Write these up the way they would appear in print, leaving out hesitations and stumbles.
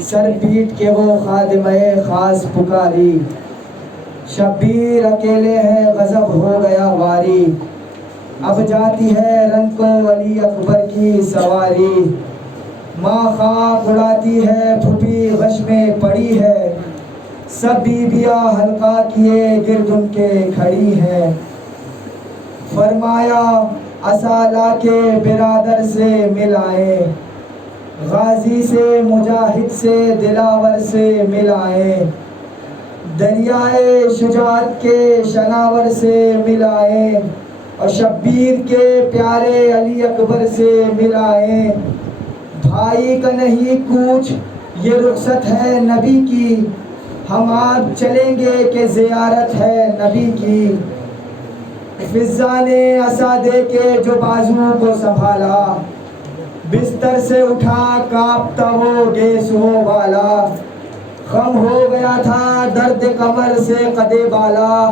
Sir पीट के वो खादिमे खास पुकारी, शब्बीर अकेले हैं गजब हो गया वारी। अब जाती है रंग को अली अकबर की सवारी, माँ खाक उड़ाती है फूफी गश में पड़ी है, सब बीबियाँ हल्का किए गिर्द उनके खड़ी हैं। फरमाया असाला के बिरादर से मिलाए, गाजी से मुजाहिद से दिलावर से मिलाए, दरियाए शुजात के शनावर से मिलाए, और शब्बीर के प्यारे अली अकबर से मिलाए। भाई का नहीं कूच ये रुखसत है नबी की, हम आप चलेंगे कि ज़ियारत है नबी की। फिज़ा ने असा दे के जो बाजू को संभाला, बिस्तर से उठा कांपता वो गेसुओ वाला। गम हो गया था दर्द कमर से कदे बाला,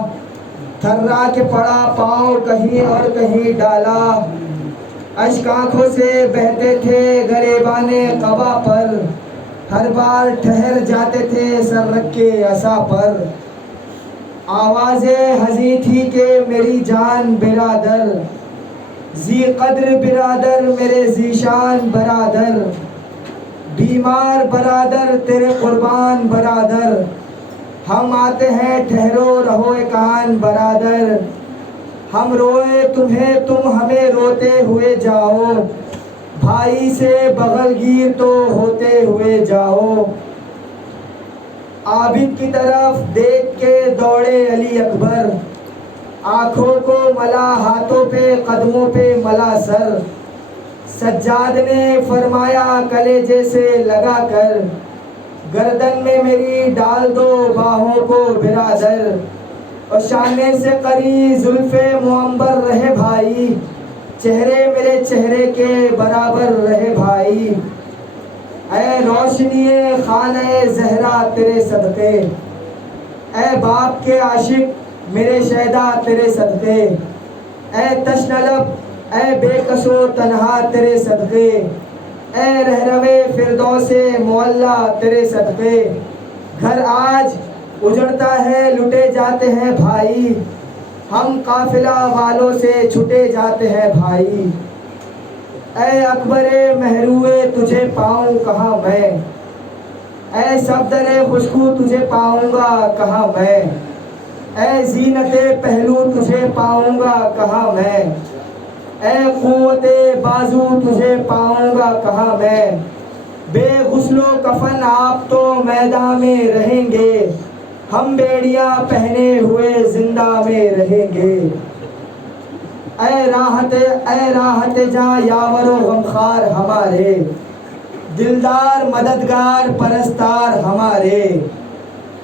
थर्रा के पड़ा पाँव कहीं और कहीं डाला। अश्क आँखों से बहते थे गरेबाने कबा पर, हर बार ठहर जाते थे सर रख के असा पर। आवाज़ें हंसी थी कि मेरी जान बिरादर, जी कद्र बिरादर मेरे जीशान बरादर, बीमार बरादर तेरे कुर्बान बरादर, हम आते हैं ठहरो रहो कान बरादर। हम रोए तुम्हें तुम हमें रोते हुए जाओ, भाई से बगलगीर तो होते हुए जाओ। आबिद की तरफ देख के दौड़े अली अकबर, आँखों को मला हाथों पे कदमों पे मला सर। सज्जाद ने फरमाया कलेजे से लगा कर, गर्दन में मेरी डाल दो बाहों को बिरादर। और शाने से करी जुल्फे मुअम्बर रहे भाई, चेहरे मेरे चेहरे के बराबर रहे भाई। ऐ रोशनीए खाने ज़हरा तेरे सदक़े, ऐ बाप के आशिक मेरे शहदा तेरे सदक़े, ऐ तशनलब ऐ बेकसो तन्हा तेरे सदक़े, ऐ रहरवे फिरदौसे मुअल्ला तेरे सदक़े। घर आज उजड़ता है लुटे जाते हैं भाई, हम काफिला वालों से छुटे जाते हैं भाई। ऐ अकबरे महरूए तुझे पाऊँ कहाँ मैं, ऐ सफदरे खुशबू तुझे पाऊँगा कहाँ मैं, ऐ जीनते पहलू तुझे पाऊँगा कहाँ मैं, ऐ क़ुव्वते बाजू तुझे पाऊँगा कहाँ मैं। बेगुस्लो कफन आप तो मैदान में रहेंगे, हम बेड़ियाँ पहने हुए जिंदा में रहेंगे। ऐ राहत जहाँ यावरो गमखार हमारे, दिलदार मददगार परस्तार हमारे।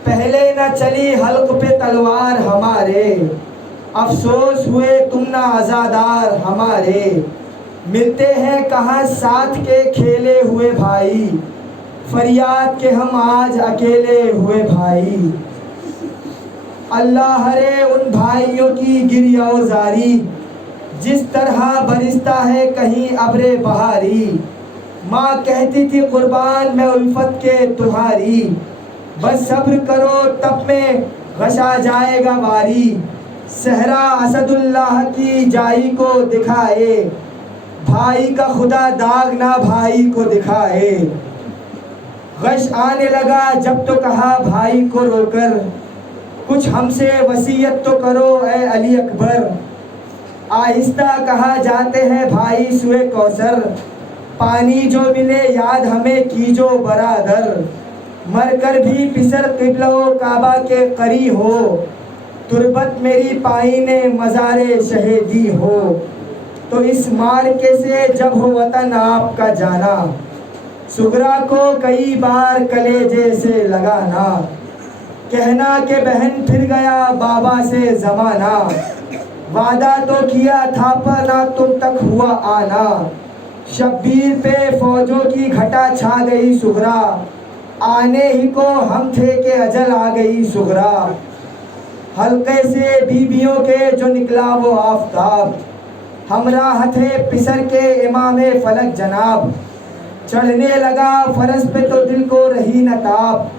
पहले न चली हल्क पे तलवार हमारे, अफसोस हुए तुम ना आज़ादार हमारे। मिलते हैं कहाँ साथ के खेले हुए भाई, फरियाद के हम आज अकेले हुए भाई। अल्लाह हरे उन भाइयों की गिरियाज़ारी, जिस तरह बरिस्ता है कहीं अब्रे बहारी। माँ कहती थी कुर्बान मैं उल्फत के तुम्हारी, बस सब्र करो तब में गशा जाएगा वारी। सहरा असदुल्लाह की जाई को दिखाए, भाई का खुदा दाग ना भाई को दिखाए। गश आने लगा जब तो कहा भाई को रोकर, कुछ हमसे वसीयत तो करो ऐ अली अकबर। आहिस्ता कहा जाते हैं भाई सुए कौसर, पानी जो मिले याद हमें कीजो बरादर। मरकर भी पिसर क़िबला काबा के करी हो, तुरबत मेरी पाई ने मज़ारे शहीदी हो। तो इस मार्के से जब हो वतन आपका जाना, सुगरा को कई बार कलेजे से लगाना। कहना कि बहन फिर गया बाबा से ज़माना, वादा तो किया था पर ना तुम तक हुआ आना। शब्बीर पे फौजों की घटा छा गई सुगरा, आने ही को हम थे कि अजल आ गई सुगरा। हल्के से बीबियों के जो निकला वो आफताब, हमरा थे पिसर के इमाम फलक जनाब। चढ़ने लगा फरस पे तो दिल को रही न ताब,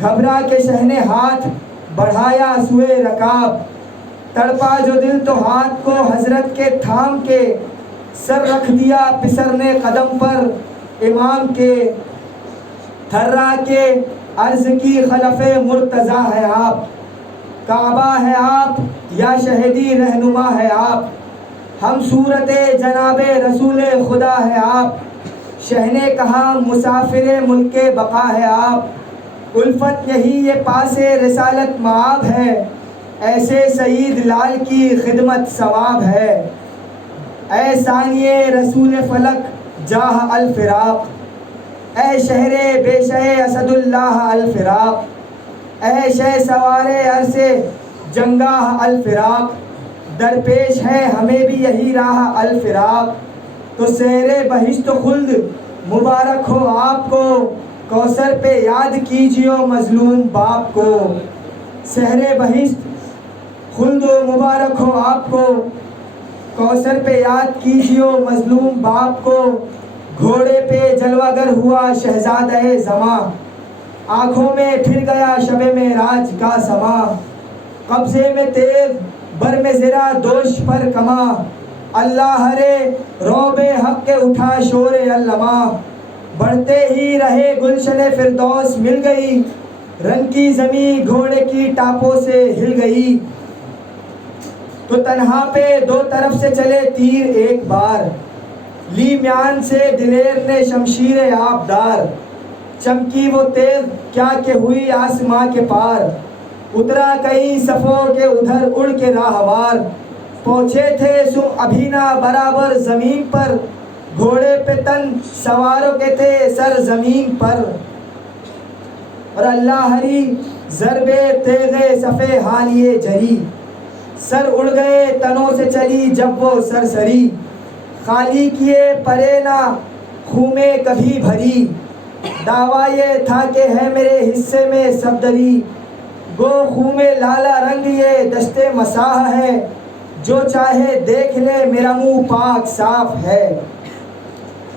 घबरा के शह ने हाथ बढ़ाया सुए रकाब, तड़पा जो दिल तो हाथ को हजरत के थाम के, सर रख दिया पिसरने कदम पर इमाम के, थर्रा के अर्ज की खलफे मुर्तज़ा है आप, काबा है आप या शहीदी रहनुमा है आप, हम सूरते जनाबे रसूल खुदा है आप, शहने कहा मुसाफिर मुल्के बका है आप, उल्फत यही ये पासे रिसालत माब है, ऐसे सईद लाल की खिदमत सवाब है, ऐ सानिए रसूल फलक जाह अल फिराक, ऐ शहरे बेशे असदुल्लाह अल फिराक, ऐ शह सवारे अरसे जंगाह अल फिराक, दरपेश है हमें भी यही राह अल फिराक, तो सहरे बहिश्त खुल्द मुबारक हो आपको, कौसर पे याद कीजिए मजलूम बाप को, सहरे बहिश्त खुल्द मुबारक हो आपको, कौसर पे याद कीजिए मजलूम बाप को, घोड़े पे जलवागर हुआ शहजादा जमा, आँखों में फिर गया शबे में राज का समा, कब्जे में तेज बर में ज़रा दोष पर कमा, अल्लाह रे रोबे हक के उठा शोरे अल्लमा, बढ़ते ही रहे गुलशने फिरदौस मिल गई, रन की ज़मी घोड़े की टापों से हिल गई, तो तन्हा पे दो तरफ से चले तीर एक बार, ली म्यान से दिलेर ने शमशीर आबदार, चमकी वो तेज क्या के हुई आसमां के पार, उतरा कई सफ़ों के उधर उड़ के राहवार, पहुँचे थे सुम अभीना बराबर ज़मीन पर, घोड़े पे तन सवारों के थे सर ज़मीन पर, और अल्लाह हरी ज़रबे तेगे सफ़े हालिए जरी, सर उड़ गए तनों से चली जब वो सरसरी, खाली किए परे ना खूमे कभी भरी, दावा ये था कि है मेरे हिस्से में सबदरी, गो खूमे लाला रंग ये दस्ते मसाह है, जो चाहे देख ले मेरा मुंह पाक साफ है,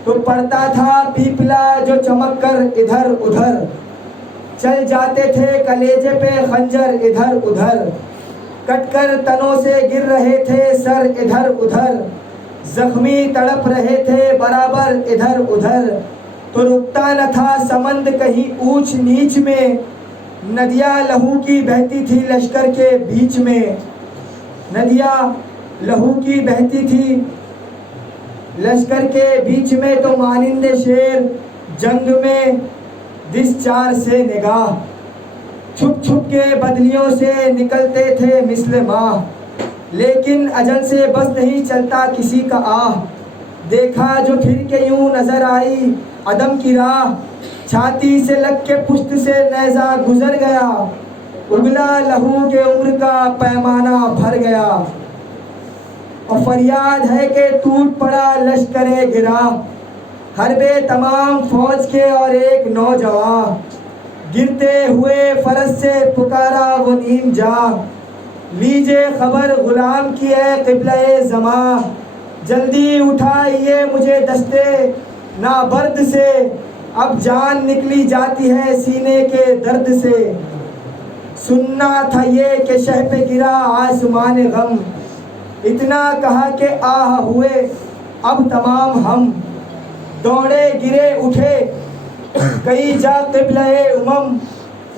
तो पड़ता था पीपला जो चमक कर इधर उधर, चल जाते थे कलेजे पे खंजर इधर उधर, कटकर तनों से गिर रहे थे सर इधर उधर, जख्मी तड़प रहे थे बराबर इधर उधर, तो रुकता न था समंद कहीं ऊंच नीच में, नदियाँ लहू की बहती थी लश्कर के बीच में, नदियाँ लहू की बहती थी लश्कर के बीच में, तो मानिंदे शेर जंग में दिस चार से निगाह, छुप छुप के बदलियों से निकलते थे मिस्ल माह, लेकिन अजल से बस नहीं चलता किसी का आह, देखा जो फिर के यूं नजर आई अदम की राह, छाती से लग के पुश्त से नेज़ा गुजर गया, उगला लहू के उम्र का पैमाना भर गया, और फरियाद है कि टूट पड़ा लश्करे गिरा, हरबे तमाम फौज के और एक नौजवान, गिरते हुए फरस से पुकारा वो नीम जा, लीजिए खबर गुलाम की है क़िबला-ए ज़मा, जल्दी उठाइए मुझे दस्ते नाबर्द से, अब जान निकली जाती है सीने के दर्द से, सुनना था ये कि शह पे गिरा आसमान गम, इतना कहा कि आह हुए अब तमाम हम, दौड़े गिरे उठे कई जा क़िबला-ए उमम,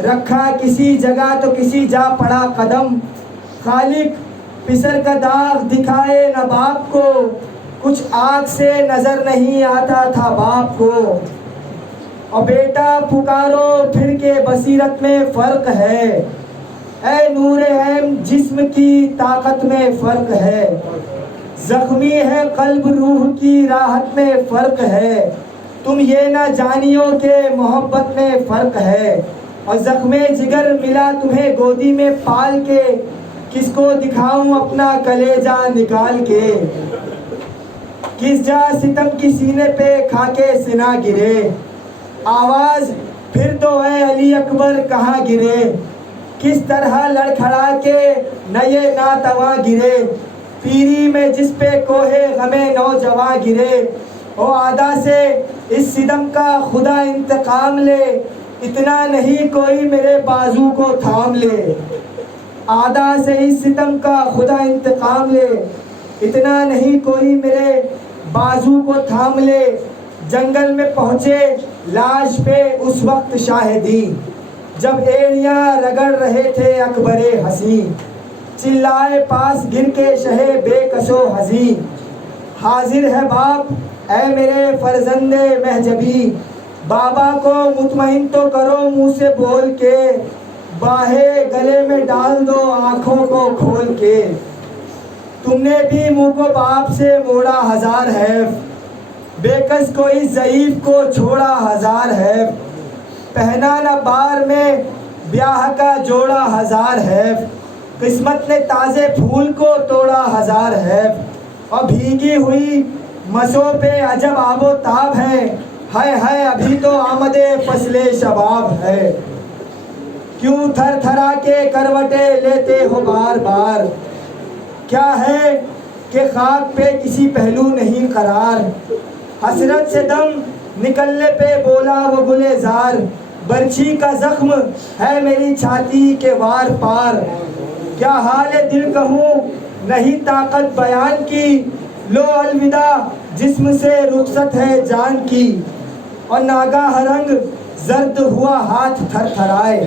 रखा किसी जगह तो किसी जा पड़ा कदम, खालिक पिसर का दाग दिखाए न बाप को, कुछ आँख से नज़र नहीं आता था बाप को, और बेटा पुकारो फिर के बसीरत में फ़र्क है, ऐ नूर ऐम जिस्म की ताकत में फ़र्क है, ज़ख्मी है क़ल्ब रूह की राहत में फ़र्क है, तुम ये ना जानियो के मोहब्बत में फ़र्क है, और ज़ख्मे जिगर मिला तुम्हें गोदी में पाल के, किसको दिखाऊं अपना कलेजा निकाल के, किस जा सितम की सीने पे खाके सिना गिरे, आवाज़ फिर तो है अली अकबर कहाँ गिरे, किस तरह लड़खड़ा के नए नातवा गिरे, पीरी में जिस पे कोहे गमे नौजवां गिरे, ओ आदा से इस सितम का खुदा इंतकाम ले, इतना नहीं कोई मेरे बाजू को थाम ले। आदा से इस सितम का खुदा इंतकाम ले, इतना नहीं कोई मेरे बाजू को थाम ले। जंगल में पहुँचे लाश पे उस वक्त शाहिदी, जब एड़ियाँ रगड़ रहे थे अकबरे हसी। चिल्लाए पास गिर के शहे बेकसो हसी, हाजिर है बाप ऐ मेरे फर्जंदे महजबी। बाबा को मुतमईन तो करो मुँह से बोल के, बाहे गले में डाल दो आँखों को खोल के। तुमने भी मुँह को बाप से मोड़ा हजार है, बेकस को इस ज़ईफ को छोड़ा हजार है। पहना न बार में ब्याह का जोड़ा हजार है, किस्मत ने ताज़े फूल को तोड़ा हजार है। और भीगी हुई मसों पे अजब आबो ताब है, हाय अभी तो आमदे फसले शबाब है। क्यों थर थरा के करवटे लेते हो बार बार, क्या है कि खाक पे किसी पहलू नहीं करार। हसरत से दम निकलने पे बोला वो गुलेजार, बर्छी का जख्म है मेरी छाती के वार पार। क्या हाल है दिल कहूँ नहीं ताकत बयान की, लो अलविदा जिस्म से रुखसत है जान की। और नागाह रंग जर्द हुआ हाथ थर थराए,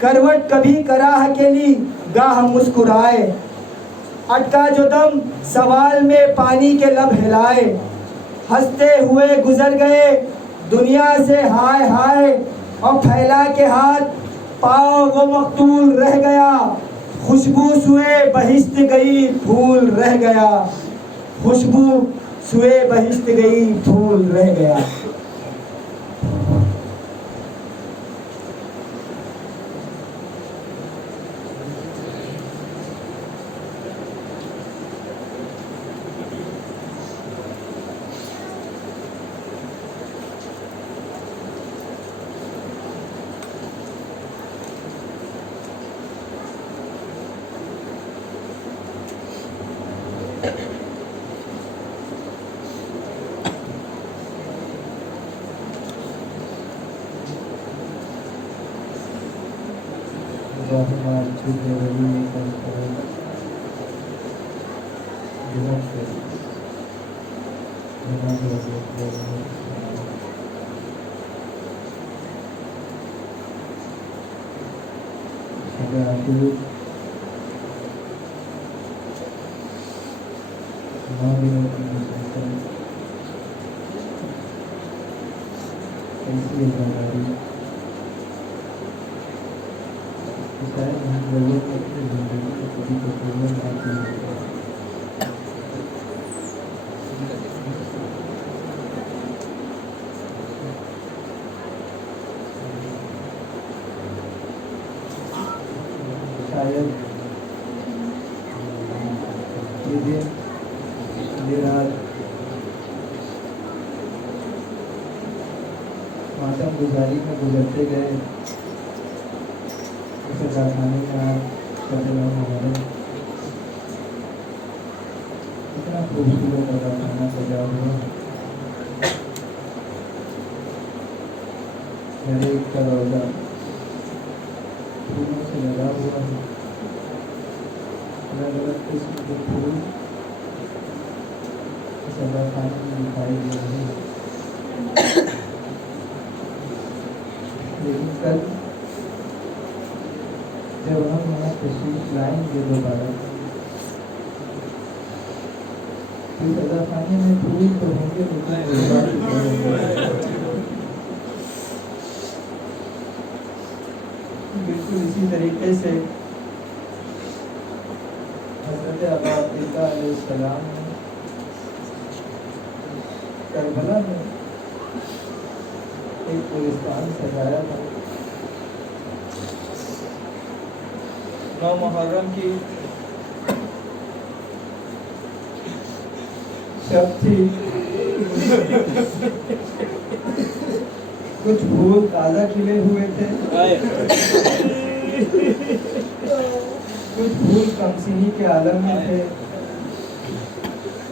करवट कभी कराह के ली गाह मुस्कुराए। अटका जो दम सवाल में पानी के लब हिलाए, हंसते हुए गुजर गए दुनिया से हाय हाय। और फैला के हाथ पाँव वो मकतूल रह गया, खुशबू सुए बहिश्त गई फूल रह गया। खुशबू सुए बहिश्त गई फूल रह गया। शायद ये दिन ये रात मातम गुजारी में गुजरते गए। उसे कारखाने में आप हमारे इतना खूबसूरत कारखाना सजा हुआ, हर एक का रोजा फूलों से लगा हुआ है। अलग अलग किस्म के फूल सजा खाने में दिखाई दे रहे हैं। लेकिन कल जब हम यहाँ तशरीफ लाएंगे दोबारा, तो सजा खाने में फूल तो होंगे बिल्कुल इसी तरीके से हज़रत अबू अब्दुल्लाह अलैहिस्सलाम ने करबला में एक गुलिस्तान सजाया था। 9 मुहर्रम की शब थी। कुछ फूल ताज़ा खिले हुए थे, कुछ फूल कमसिनी के आलम में थे,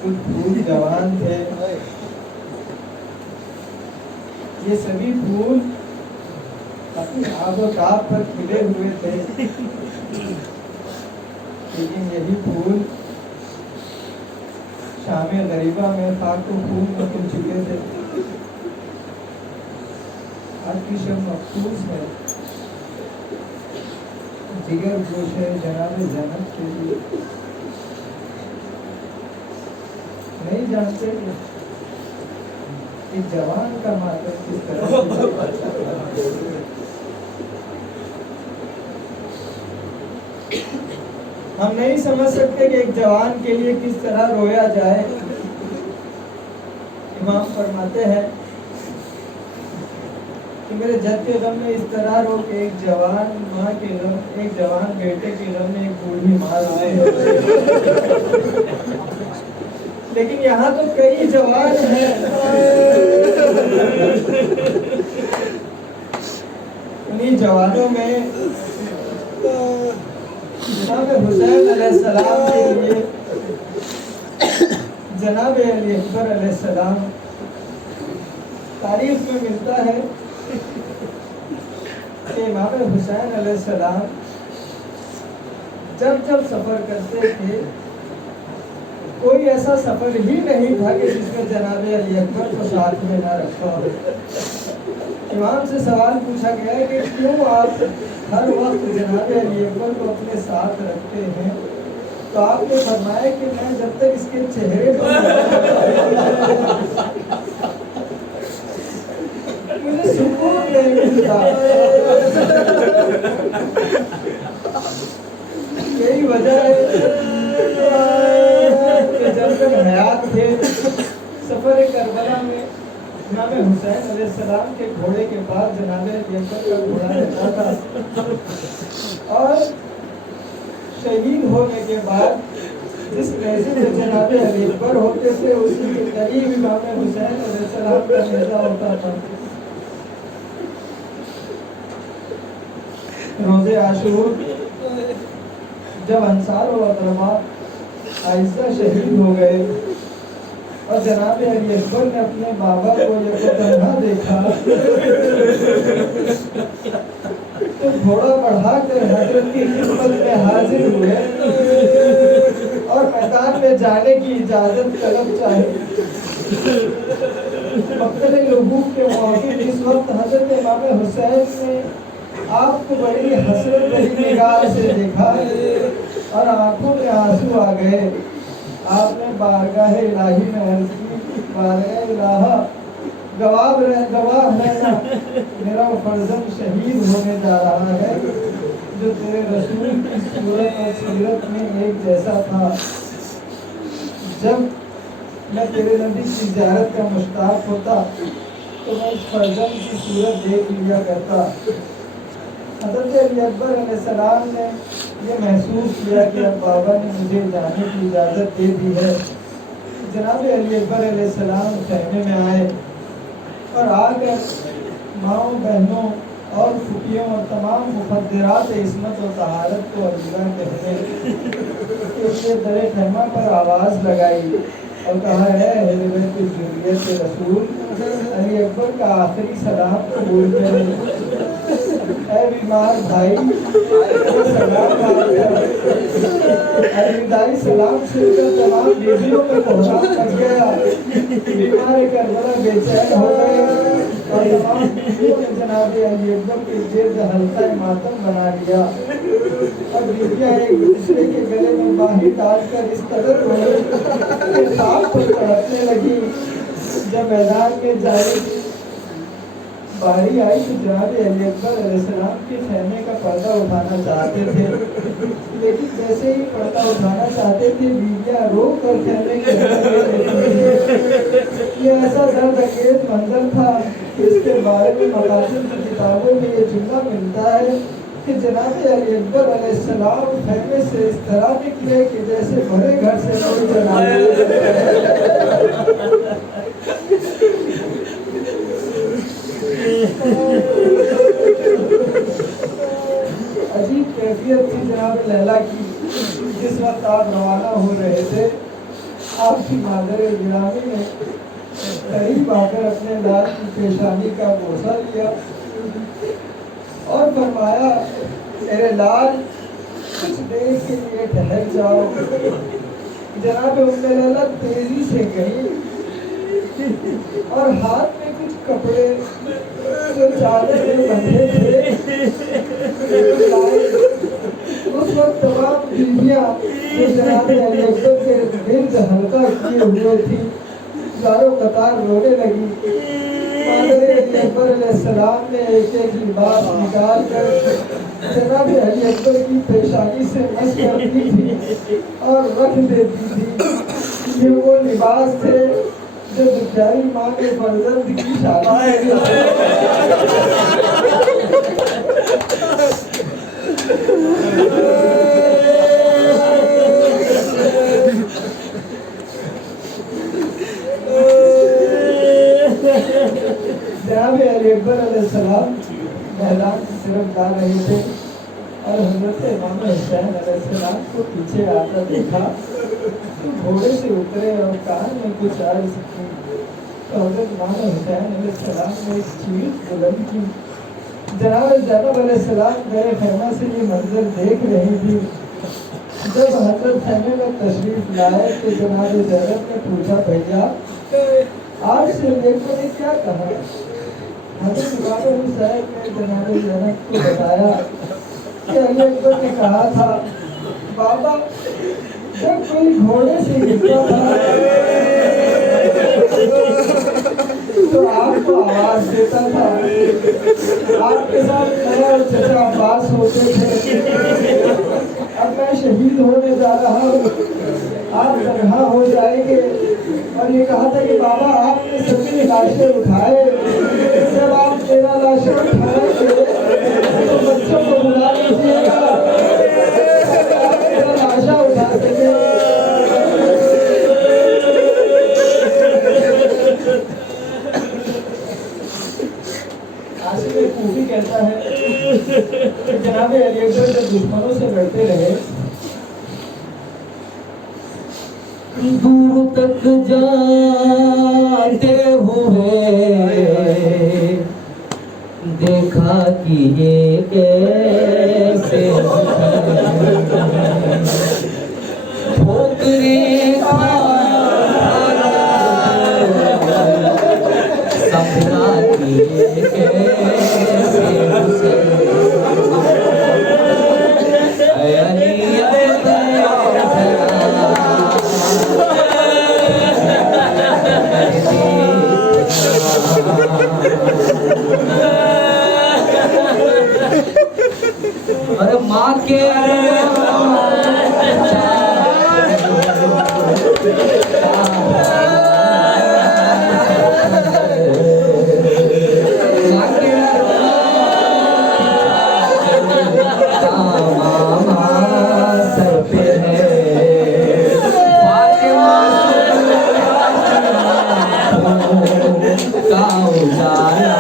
कुछ फूल जवान थे, ये सभी फूल अपनी आबोताब पर खिले हुए थे, लेकिन यही फूल शाम गरीबा में फाकू फूल में खिल चुके थे। आज की शब मखसूस है, जिगर गोश है जनाब जन्नत के लिए। नहीं जानते कि जवान का मातम किस तरह हम नहीं समझ सकते कि एक जवान के लिए किस तरह रोया जाए। इमाम फरमाते हैं कि मेरे जद के गम में इस तरह रो कि एक जवान माँ के गम, एक जवान बेटे के गम में एक बूढ़ी माँ रोए। लेकिन यहाँ तो कई जवान हैं, उन्हीं जवानों में जनाब हुसैन अलैहिस्सलाम के लिए जनाब अली अकबर अलैहिस्सलाम तारीफ में मिलता है कि इमाम हुसैन अलैहिस्सलाम जब जब सफ़र करते थे, कोई ऐसा सफ़र ही नहीं था कि जिसमें जनाब अली अकबर को साथ में ना रखा हो। इमाम से सवाल पूछा गया है कि क्यों आप हर वक्त जनाब अली अकबर को अपने साथ रखते हैं, तो आपने फरमाया कि मैं जब तक इसके चेहरे पर मुझे सुकून नहीं मिलता। यही वजह है कि जब तक हयात थे सफर करबला में इमाम हुसैन अलैहिस्सलाम के घोड़े के पास जनाब अली अकबर का घोड़ा रहता था, और शहीद होने के बाद जिस नेज़े में जनाब अली अकबर होते थे उसी के करीब इमाम हुसैन अलैहिस्सलाम का नेज़ा होता था। रोज़े आशूर जब अंसार और अकरमा आहिस्ता शहीद हो गए और जनाब अली अकबर ने अपने बाबा को यकतन्हा देखा, तो घोड़ा बढ़ाकर हजरत की खिदमत में हाजिर हुए और मैदान में जाने की इजाजत तलब चाही। मक्तल लुबूक के मौके इस वक्त हजरत इमाम हुसैन ने आपको बड़ी हसरत भरी निगाह से देखा और आंखों में आंसू आ गए। आपने बारगाह इलाही में अर्ज़ की, बारगाह इलाहा गवाह रहना, मेरा फर्जंद शहीद होने जा रहा है जो तेरे रसूल की सूरत और सीरत में एक जैसा था। जब मैं तेरे नबी की ज़ियारत का मुश्ताक होता तो मैं इस फर्जंद की सूरत देख लिया करता। हज़रत अली अकबर अलैहिस्सलाम ने ये महसूस किया कि अब बाबा ने मुझे जाने की इजाज़त दे दी है। जनाब अली अकबर अलैहिस्सलाम खैमे में आए और आकर माओं बहनों और फुकियों और तमाम मुक़द्दरात इस्मत और तहारत को अलविदा कहने के लिए दरे खैमा पर आवाज़ लगाई और कहा है ज़ुर्रियत रसूल अली अकबर का आखिरी सलाम कबूल करें। ऐ बीमार भाई सलाम अलविदाई सलाम सुनकर तमाम बीवियों में कोहराम मच गया। बीमार करबला बेचैन हो गए और तमाम बीवियों ने जनाब अली अकबर के गिर्द हल्का मातम बना लिया और बीवियां एक दूसरे के गले में बाही डालकर इस कदर रोई कि सांप को तड़पने लगी। जब मैदान में जारी बारी आई तो जनाब अली अकबर अलैहिस्सलाम के खैमे का पर्दा उठाना चाहते थे, लेकिन जैसे ही पर्दा उठाना चाहते थे बीवियां रोक कर खैमे के ये ऐसा दर्द-अंगेज मंजर था कि इसके बारे में मकातिब की किताबों में ये जुमला मिलता है कि जनाब अली अकबर अलैहिस्सलाम खैमे से इस तरह निकले कि जैसे भरे घर से कोई जनाब। अजीब कैफियत थी जनाब लैला की। जिस वक्त आप रवाना हो रहे थे आपकी मादर गिरामी ने करीब आकर अपने लाल की पेशानी का बोसा लिया और फरमाया, मेरे लाल कुछ देर के लिए ठहर जाओ। जनाब उम्मे लैला तेजी से गई और हाथ में कुछ कपड़े जो चादर में बंधे थे लाए। उस वक्त तमाम बीवियां जो जनाब अली अकबर के गिर्द हल्का किए हुए थी चारों कतार रोने लगी। मादर अली अकबर अलैहिस्सलाम ने एक एक लिबास निकाल कर जनाब अली अकबर की पेशानी से मस करती थी और रख देती थी। ये वो लिबास थे जो दुखियारी माँ के फर्जंद की शादी जनाब अली अकबर अलैहिस्सलाम मैदान की तरफ जा रहे थे और हजरत इमाम हुसैन अलैहिस्सलाम को पीछे आता देखा तो घोड़े से उतरे और कान में कुछ अर्ज की। तो हजरत इमाम हुसैन अलैहिस्सलाम ने एक चीख बुलंद की। जनाब ज़ैनब अलैहिस्सलाम गए खैमा से ये मंजर देख रही थी। जब हजरत खैमे में तशरीफ लाए तो जनाब ज़ैनब ने पूछा, भैया आज से देखो ने क्या कहा? हजरत इमाम हुसैन ने जनाब ज़ैनब को बताया कि अली अकबर ने कहा था, बाबा जब कोई घोड़े से गिरता था तो आपको आवाज देता था। आपके साथ मैं और चचा अब्बास होते थे। अब मैं शहीद होने जा रहा हूँ, आप तन्हा हो जाएंगे। और ये कहा था कि बाबा आपने सभी लाशें उठाए, जब आप मेरा लाशें उठाएंगे तो बच्चों को बुला लीजिएगा, आप मेरा लाशा उठा सके। आसिफ कूफी कहता है कि जनाब अली अकबर जब दुश्मनों से लड़ते रहे, दूर तक जाते हुए देखा कि ये कैसे ठोकरे समझा कि ये कैसे अरे माँ के सर पे है का उजाला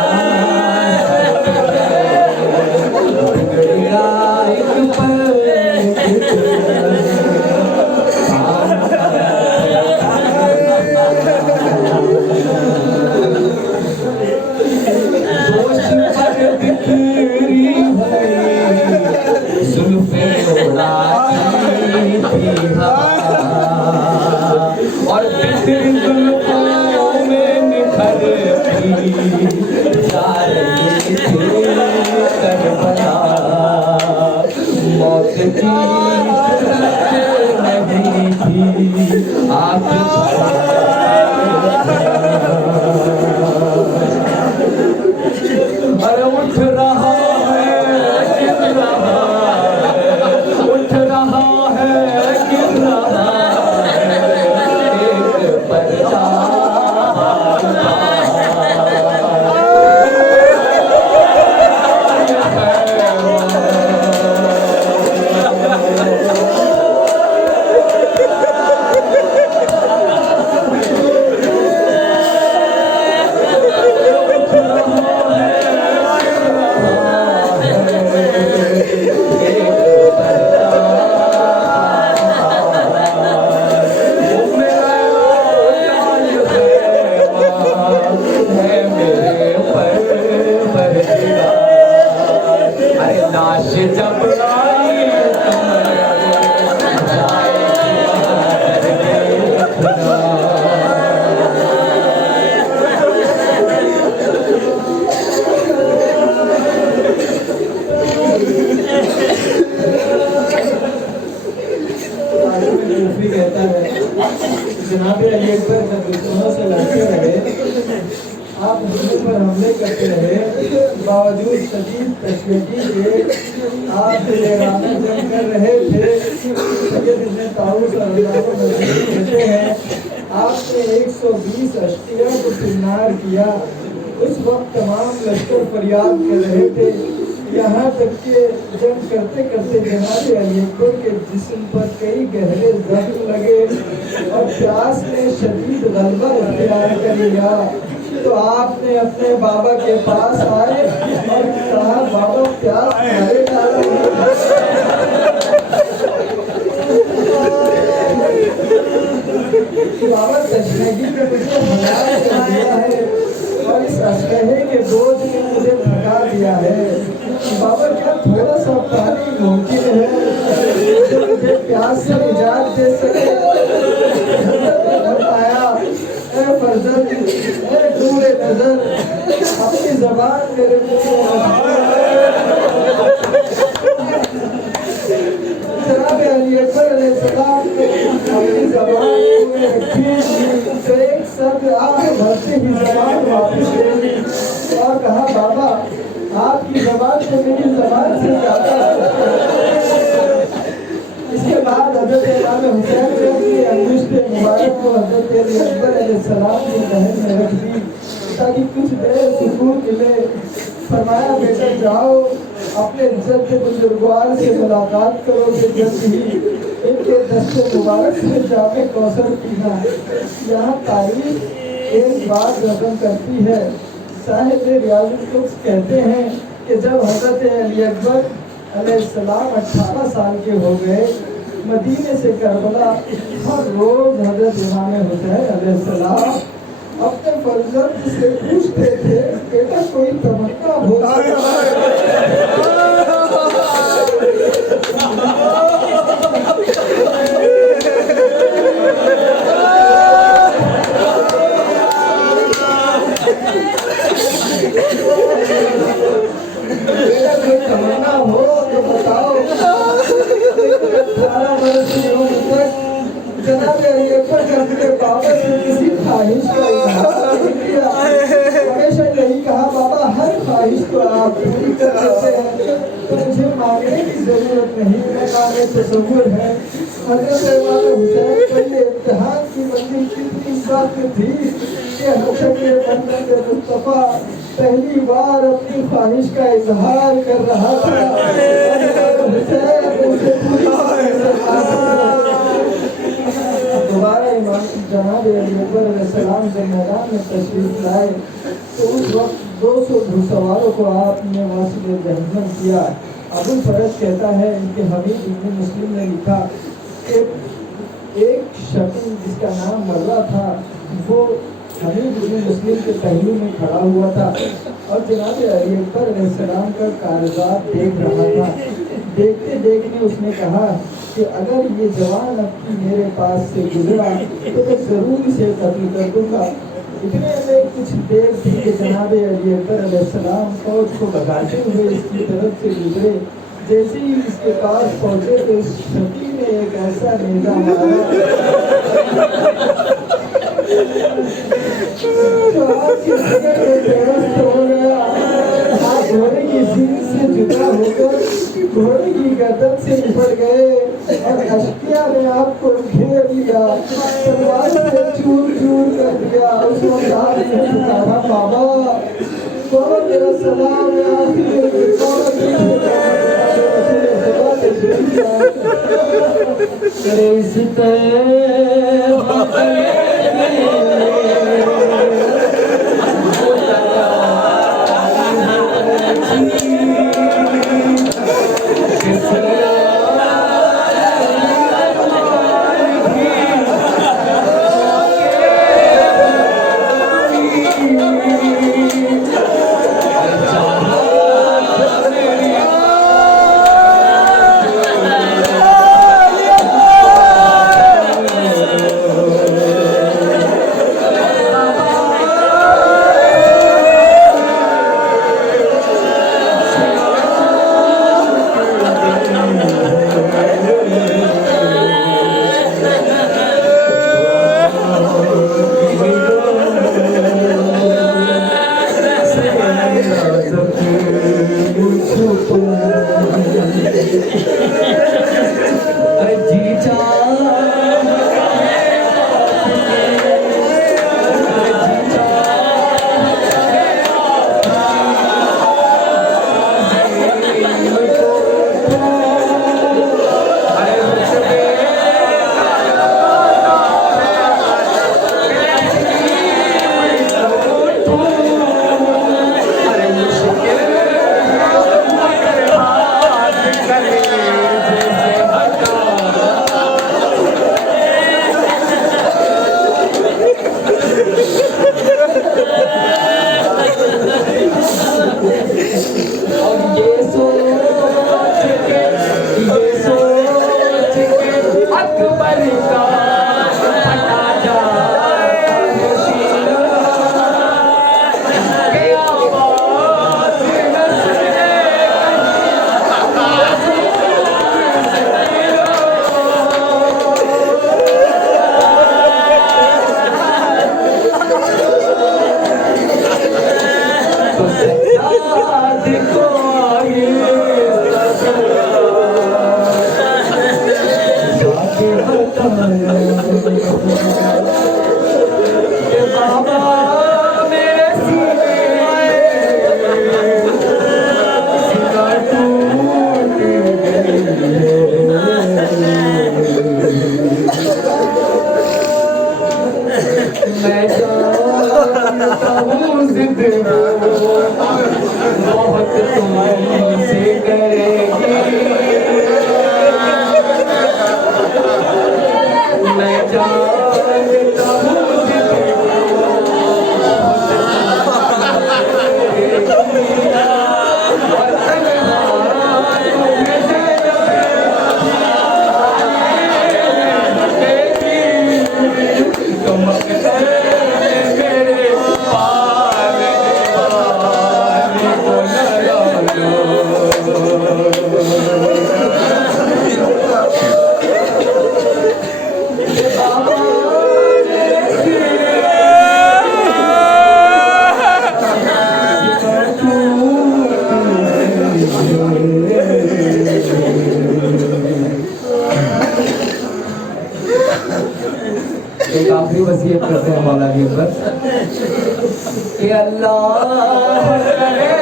और में निखरती जा रही थी करबला, मौत की नहीं थी आप अरे उठ रहा है गिर रहा है, उठ रहा है गिर रहा है, एक पर्चा जनाब अली अकबर जब दुश्मनों से लड़ते रहे, आप मुस्लिम पर हमले करते रहे, बावजूद शदीद तशवीशी के आप लड़ाना जंग कर रहे थे। सैयद इब्न ताऊस रज़ियल्लाहु अन्हु कहते हैं, आपने 120 अश्किया को सिरनार किया। उस वक्त तमाम लश्कर फरियाद कर रहे थे, यहाँ तक कि जंग करते करते जनाब अली अकबर के जिस्म पर कई गहरे जख्म लगे और प्यास ने शदीद गलबा इख्तियार कर लिया। तो आपने अपने बाबा के पास आए और कहा, बाबा प्यास मारे बाबा तशनगी ने मुझे हलाक कर दिया है और इस असलहे के बोझ ने मुझे थका दिया है। बाबा क्या थोड़ा सा पानी मुमकिन है जो मुझे प्यास से निजात दे सके? बताया, ए फर्जंद, ए नूरे नजर, अपनी ज़बान मेरे मुंह जनाब अली अकबर अलैहिस्सलाम ने अपनी ज़बान में रखी तो एक शब्द आंख भरते ही ज़बान वापस ले ली और कहा, बाबा आपकी ज़बान तो मेरी ज़बान से ज़्यादा है। इसके बाद हज़रत इमाम हुसैन ने अपनी अंगुष्ठ मुबारक को हज़रत अली अकबर अलैहिस्सलाम की पहन में रख दी ताकि कुछ देर सुकून मिले। फरमाया, बेटा जाओ, अपने इज्जत बुजुर्गवार से मुलाकात करोगे जल्द ही, इनके दस्ते मुबारक से जामे कौसर पीना। यहाँ तारीख एक बात रकम करती है। साहिब रियाजुल कुद्स कहते हैं कि जब हज़रत अली अकबर अलैहिस्सलाम 18 साल के हो गए, मदीने से करबला हर रोज हज़रत इमाम हुसैन अलैहिस्सलाम अपने फर्जंद से पूछते थे, बेटा कोई तमन्ना हो तमन्ना हो तो बताओ। 18 वर्ष की उम्र तक जनाब अली अकबर ने अपने बाबा से किसी ख्वाहिश का इजहार नहीं किया। हमेशा यही कहा, बाबा हर ख्वाहिश को आप पूरी कर देते हैं तो मुझे मांगने की जरूरत नहीं, मकाने तसव्वुर है। हज़रत इमाम हुसैन को ये इम्तिहान की मंजिल कितनी सख्त थी कि हशर बंदे मुस्तफ़ा पहली बार अपनी ख्वाहिश का इजहार कर रहा था। दोबारा इमाम जनाब अली अकबर अलैहिस्सलाम जब मैदान में तशरीफ लाए तो उस वक्त 200 घुड़सवारों को आपने वासिल जहन्नम किया। अबुल फरज कहता है, इनके हमीद इब्न मुस्लिम ने लिखा कि एक शख्स जिसका नाम मर्रा था, वो हमीद इब्न मुस्लिम के पहलू में खड़ा हुआ था और जनाब अली अकबर अलैहिस्सलाम का कागजात देख रहा था। देखते देखते उसने कहा कि अगर ये जवान अब मेरे पास से गुजरा तो मैं ज़रूर इसे कत्ल कर दूंगा। इतने में कुछ देर थी कि जनाब अली अकबर अलैहिस्सलाम फौज को भगाते हुए इसकी तरफ से गुजरे। जैसे ही इसके पास पहुंचे तो इस शकी ने एक ऐसा नेजा मारा तो आपकी जगह में बेहोश हो गया। आप घोड़े की सींग से जुदा होकर घोड़े की गर्दन से निपट गए और अश्किया ने आपको घेर लिया, तलवार से चूर चूर कर दिया। उस वक्त आपने पुकारा, बाबा कौन मेरा सलाम है, आखिर बहुत तुमसे करेगी मैं जानता हूँ एक आखिरी वसीयत करते हैं मौला के ऊपर कि अल्लाह करे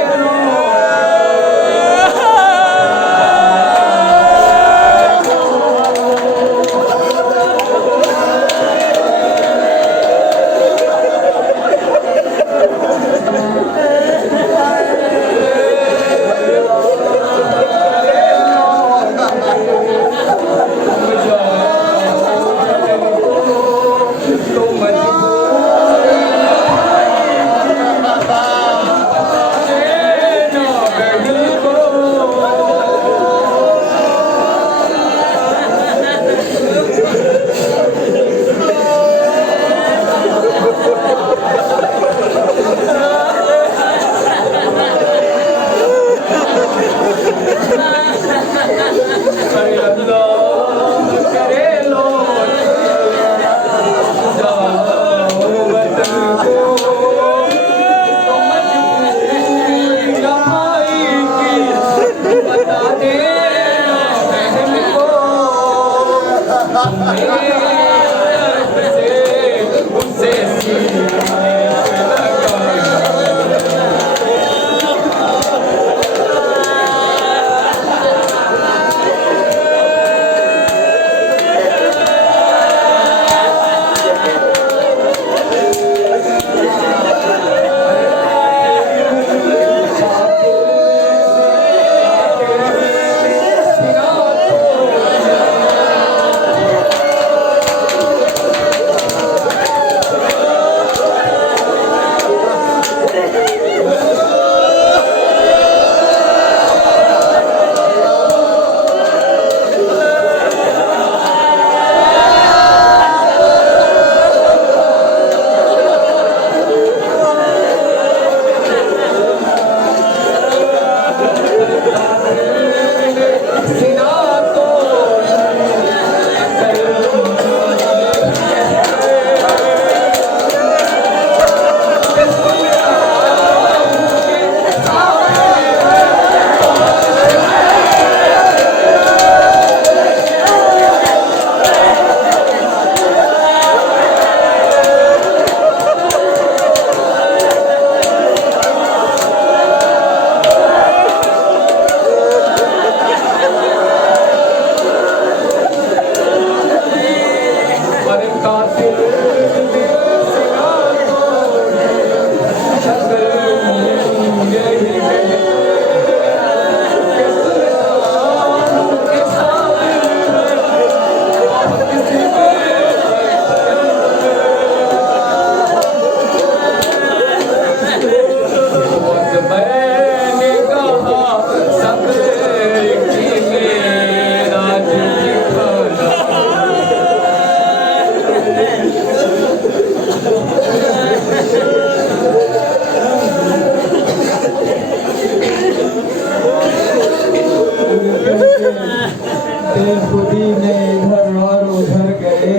बेखुदी में इधर और उधर गए,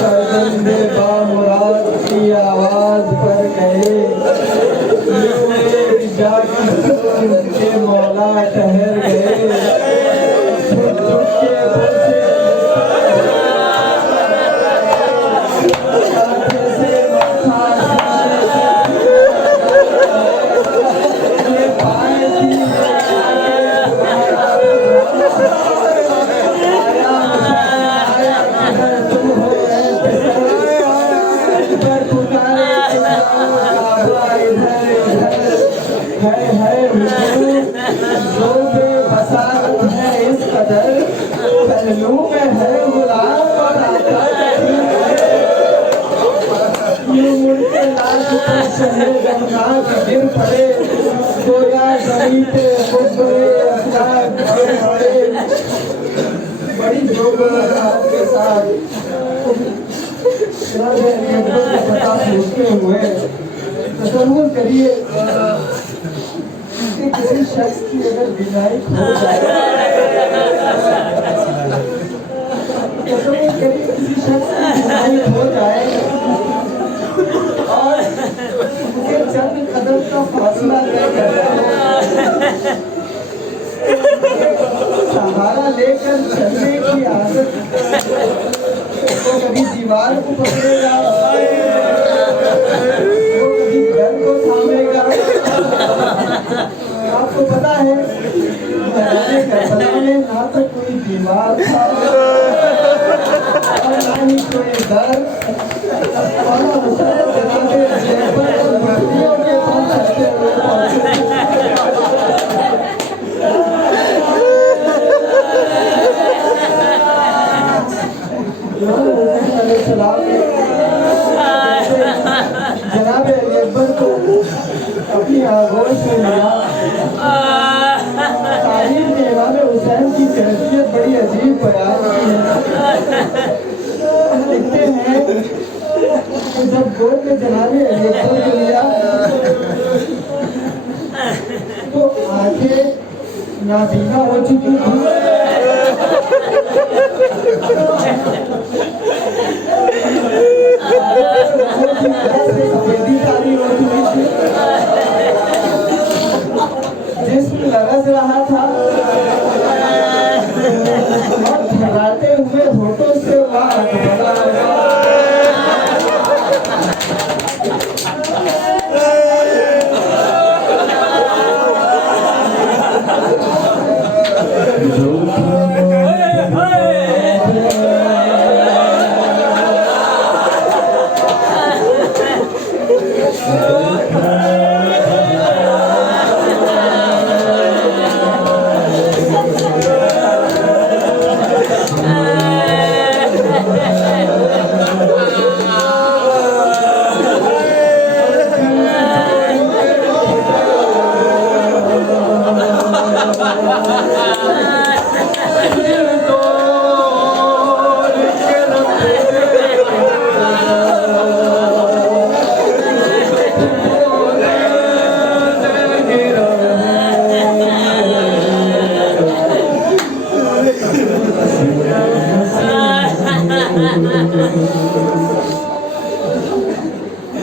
फर्जंदे बामुराद की आवाज पर गए, यूं एक जागी सुन के मौला ठहर गए, झुक झुक के बसे कांधे से माथा ये पाए थी पहलू में है गुलाम और यूं मुड़ के लाश पर शहर गमनाक गिर पड़े, गोया गली पे खुशबुए अखलाक गिर पड़े, बड़ी जोगरात के साथ पता पूछते हुए तसव्वुर करिए कि किसी शख्स की अगर बीमारी हो जाए, तसव्वुर करिए किसी शख्स की बीमारी हो जाए और उनके चंद कदम का फासला तय करना हो, सहारा लेकर चलने की आदत वो कभी दीवार को पकड़ेगा, वो कभी घर को थामेगा। आपको पता है मैदाने करबला में ना तो कोई दीवार था और ना ही कोई दर, और हुसैन जनाबे जैफर और मर्दियों के पास चलते हुए पहुंचे। जनाबे अकबर को अपनी आगोश में लिया। तारीख में इमाम हुसैन की कैफियत बड़ी अजीब बयान की है। लिखते हैं कि जब गोद में जनाबे अकबर को लिया तो आंखें नाबीना हो चुकी थी, जिस्म लरज़ रहा था और थर्राते हुए होठों से बात बना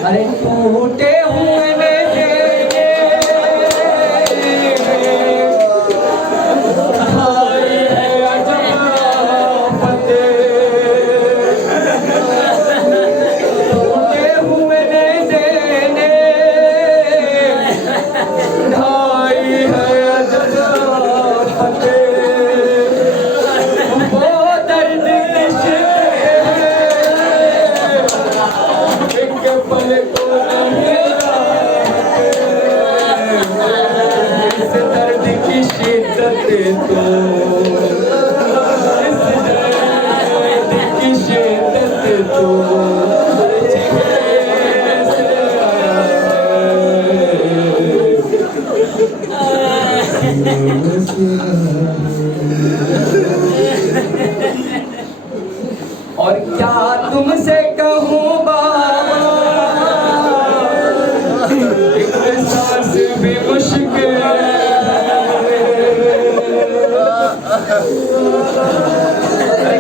अरे टूटे हुए पल को नहीं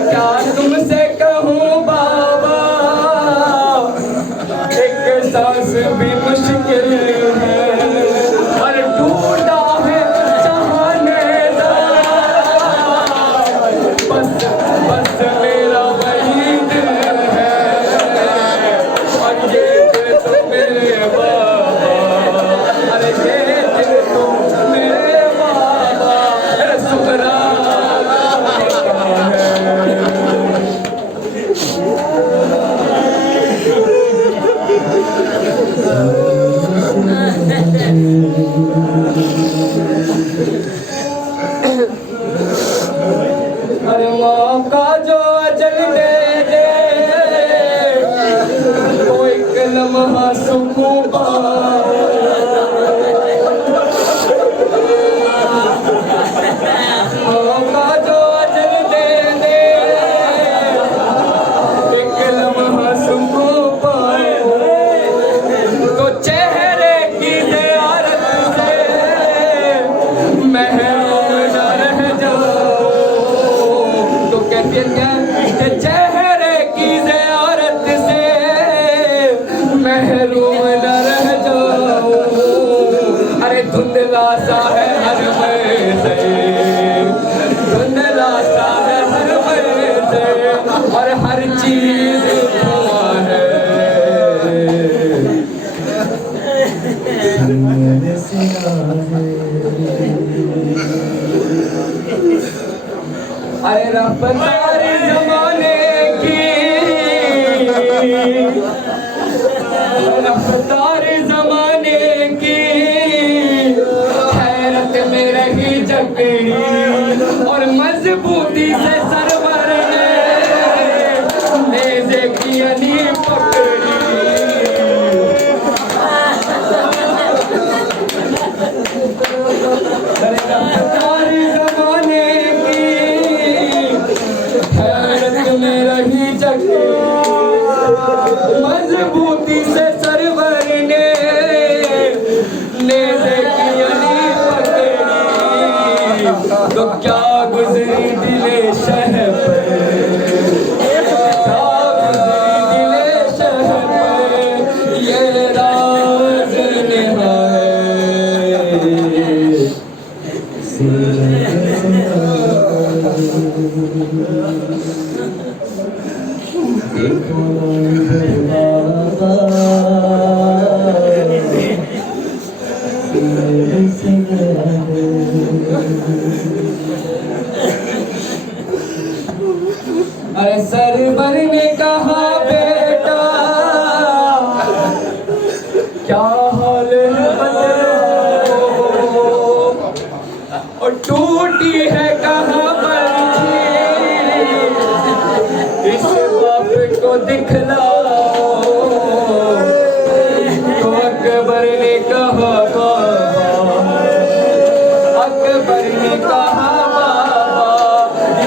क्या तुमसे कहूँ बाबा, एक सांस भी मुश्किल है, और टूटा है चाहने दा, बस बस मेरा वही दिल है, और ये दिल तो मेरे बाबा, अरे ये दिल तो मेरे बाबा, सुखरा अरे माँ का जो अजल दे दे, तो एक लम्हा सुकून पाओ। माँ का जो अजल दे दे, एक लम्हा सुकून पाओ, तो चेहरे की ज़ियारत से महरूम न रह जाओ। तो कहती है क्या कि चेहरे की ज़ियारत से महरूम न रह जाओ। अरे धुंधला सा है हर वैसे, धुंधला सा है हर वैसे, और हर चीज धुआं है। अरे रफ्तार ज़माने की, रफ्तार ज़माने की, हैरत में रही जकड़ी, और मजबूती से सरवर ने नेज़े की अनी पकड़ी। रफ्तार ज़माने की, हैरत में रही जकड़ी, मजबूती से सरवर ने नेज़े की अनी पकड़ी। तो क्या गुज़री दिले शह पे, क्या गुज़री दिले शह पे, ये राज नेहा है। अरे सरवर ने कहा बेटा क्या हाल है बतलाओ, और टूटी है कहाँ बरछी, इस बाप को दिखलाओ। तो अकबर ने कहा बाबा, अकबर ने कहा बाबा,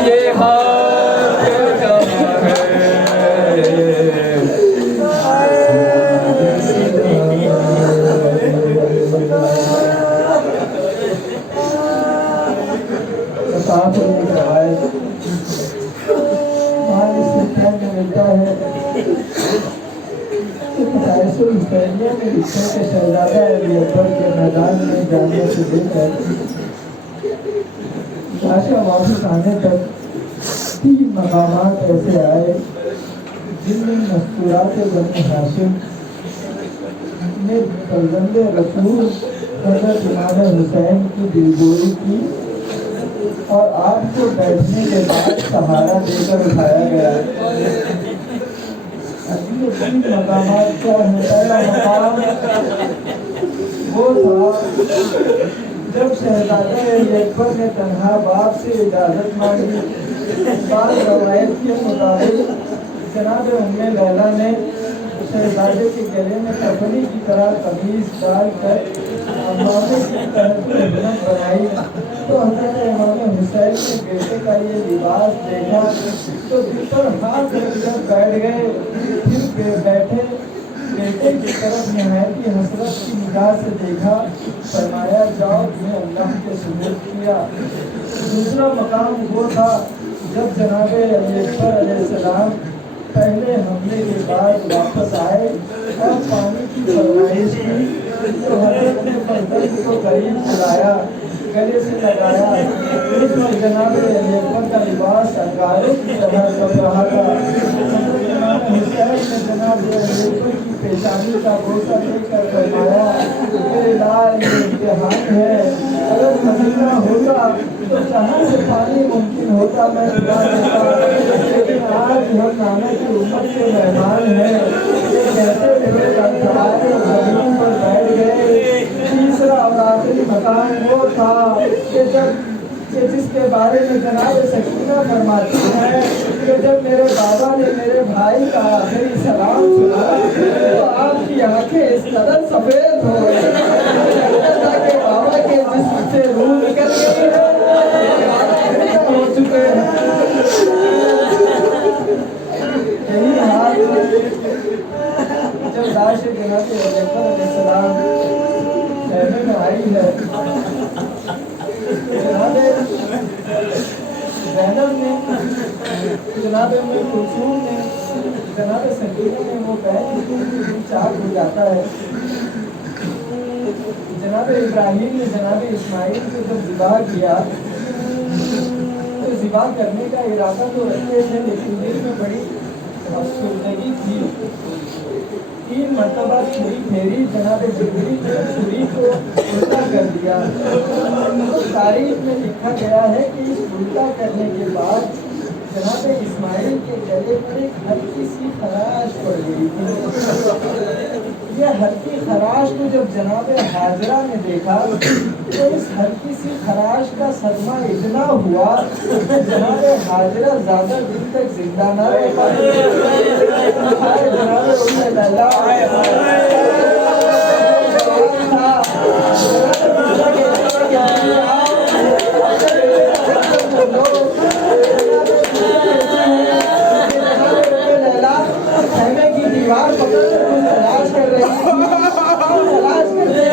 ये हाथ कहाँ है। साथ में एक रवायत हमारे सिखाने में मिलता है कि फताइसुल हुसैनिया में लिखा है कि शहजादा अली अकबर के मैदान में जाने से लेकर बादशाह वापस आने तक 3 मकामात ऐसे आए जिनमें मस्तूरात बनी हाशिम ने फर्जंद रसूल हज़रत इमाम हुसैन की दिलजोई की, और आपको बैठने के बाद सहारा देकर उठाया गया। अगले 3 मकामात क्या है? पहला मकाम वो था जब शहजादा अकबर ने तन्हा बाप से इजाज़त मांगी। बाद रवायत के मुताबिक जनाब उम्मे लैला ने शहजादे के गले में कफनी की तरह कमीज डालकर अम्मामे की तरह बनाई। तो हज़रत इमाम हुसैन के बेटे का ये लिबास देखा तो दिल पर हाथ रखकर बैठ गए। फिर बैठे बेटे की तरफ नहायत की हसरत की निगाह से देखा, फरमाया जाओ मैं अल्लाह के सुजूद किया। दूसरा मकाम वो था जब जनाबे अली अकबर अलैहिस्सलाम पहले हमले के बाद वापस आए और पानी की फरमाइश की तो हजरत ने फर्जंद को करीब बुलाया, गले से लगाया। इस वक्त जनाबे अली अकबर का लिबास अंगारों की तरह चल रहा था। हुसैन ने जनाबे अली अकबर की पेशानी का बोसा लेकर फरमाया, मेरे लाल ये इम्तिहान है, अगर मदीना होता तो जहाँ से पानी मुमकिन होता मैं पिला देता, लेकिन आज हम नाना की उम्मत के मेहमान हैं, ये कैसे मेरे अंतराले जमीन पर बैठ गए। तीसरा और आखिरी मकान वो था कि जिसके बारे में जनाब सकीना फरमाती है कि जब मेरे बाबा ने मेरे भाई का आखिरी सलाम सुना तो आपकी आंखें इस कदर सफेद हो गई कि बाबा के जिस्म से रूह निकल गई है, हो चुके हैं। यही हाल जब लाश जनाब अलैहिस्सलाम कहने में आई है, ज़ैनब ने, जनाब उम्मे कुलसूम ने, जनाब सकीना ने वो बैन चाक हो जाता है। जनाब इब्राहिम ने जनाब इस्माइल को जब ज़िबा किया तो ज़िबा करने का इरादा तो रखते थे, लेकिन दिल में बड़ी अफसरदगी थी। 3 मरतबा छुरी फेरी, जनाब जिब्रील ने छुरी को उल्टा कर दिया। तारीख में लिखा गया है कि इस उल्टा करने के बाद जनाब इस्माइल के गले पर एक हल्की सी खराश पड़ गई थी। यह हल्की खराश को जब जनाब हाजरा ने देखा तो इस हल्की सी खराश का सदमा इतना हुआ जनाब हाजरा ज्यादा दिन तक जिंदा न रह पाई। जनाब उम्मे लैला दीवार पकड़कर तलाश कर रही थी। तलाश करते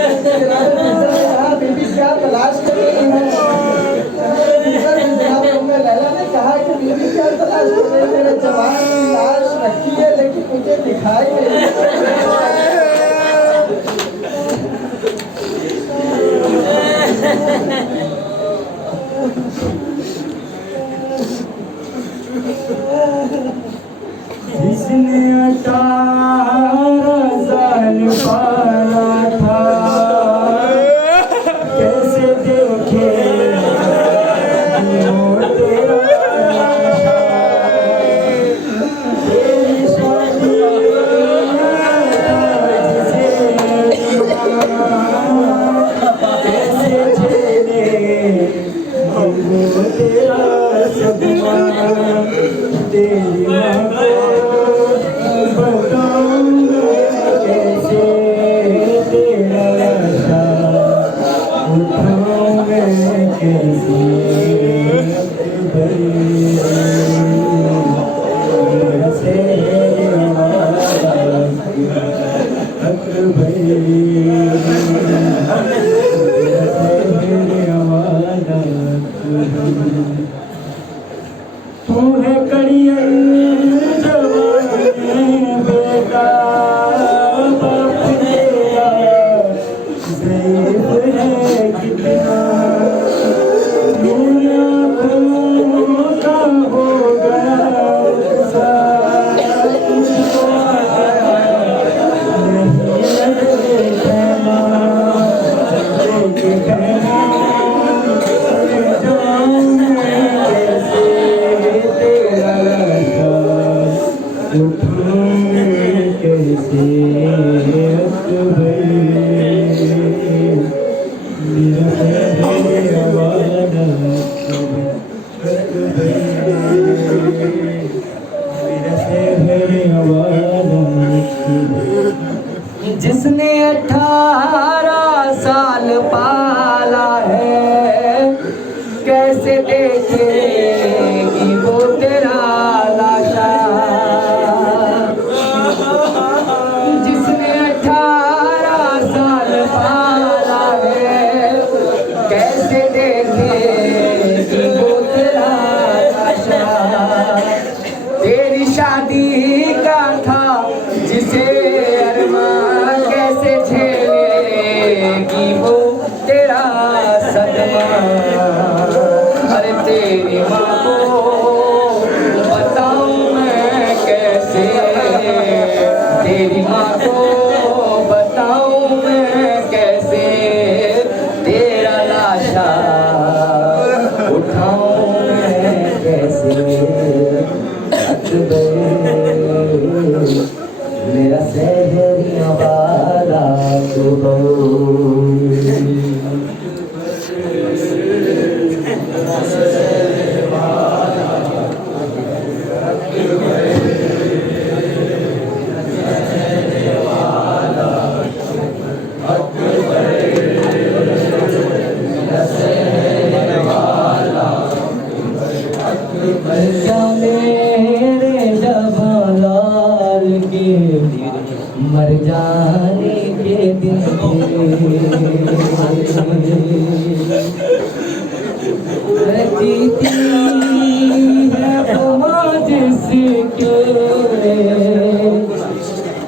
बीबी क्या तलाश कर रही है? उम्मे लैला ने कहा कि बीबी क्या तलाश कर रही है? मेरे जवान की लाश रखी है लेकिन मुझे दिखाई नहीं। जिसने 18 साल पाला था, कैसे देखे वो तेरा तेरी शादी कैसे झेले वो तेरा सदमा, तेरी माँ अरे क्या मेरे जवालाल के मर जाने के दिन थे जीती है क्षमा जिसके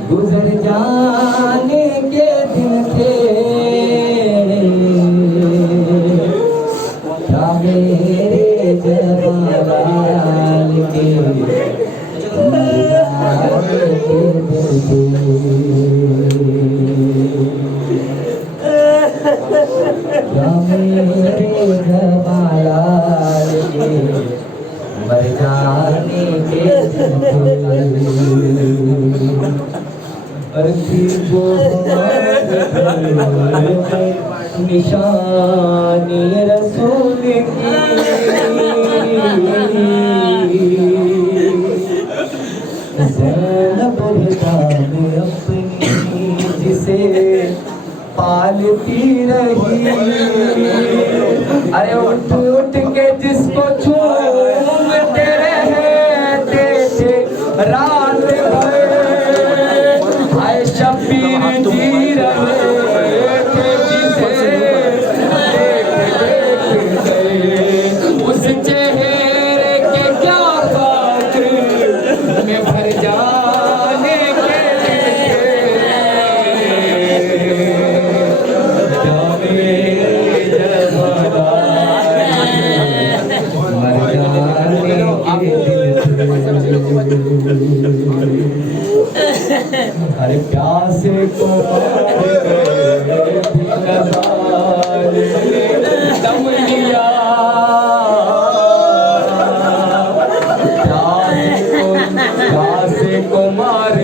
गुजर जाने के दिन थे क्या मेरे जवालाल के मर जाने के दिन थे क्या मेरे जवालाल के मर जाने के दिन अर्थी को निशानी रसूल की ज़ैनब दाम अपनी जिसे पालती रही अरे उठ उठ के जिसको चूमते रहते थे रात भर हाय शबीर जी रहे थे जिसे देख गए उस चेहरे के क्या खातिर में भर जाने के क्या मेरे जवालाल मर जाने के अरे प्यासे को दम लिया प्यासे को मार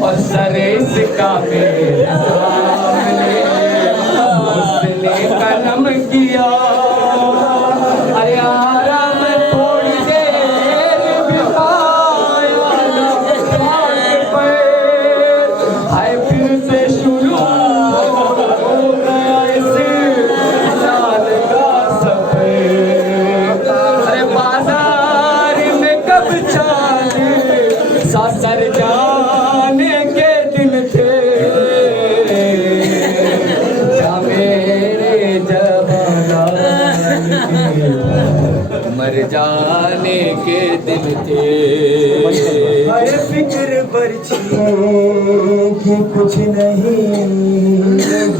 और सरे इसका मेरे सामने उसने कलम किया अरे आराम थोड़ी देर भी पाया ना घाट पे हाय फिर से शुरू हो गया इस साल का सफर अरे बाजार में कब चाले सासर जाने के दिन थे क्या मेरे जवालाल के मर जाने के दिन थे हर फिक्र बरछी कि कुछ नहीं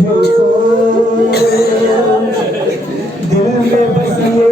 मुझको दिल में बस ये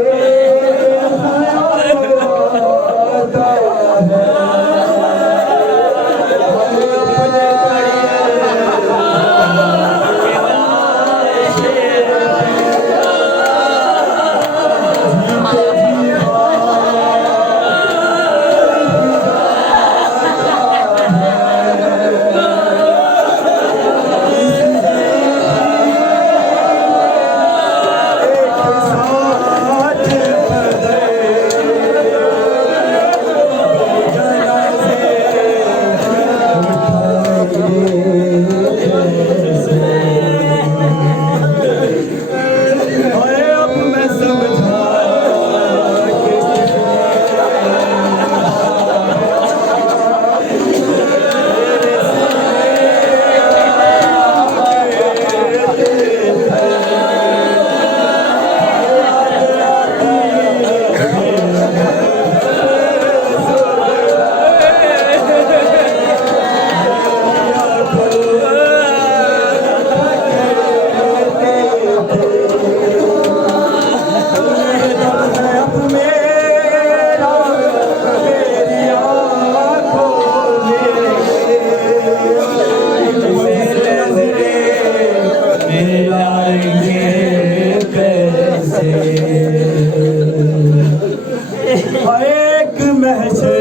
एक महसे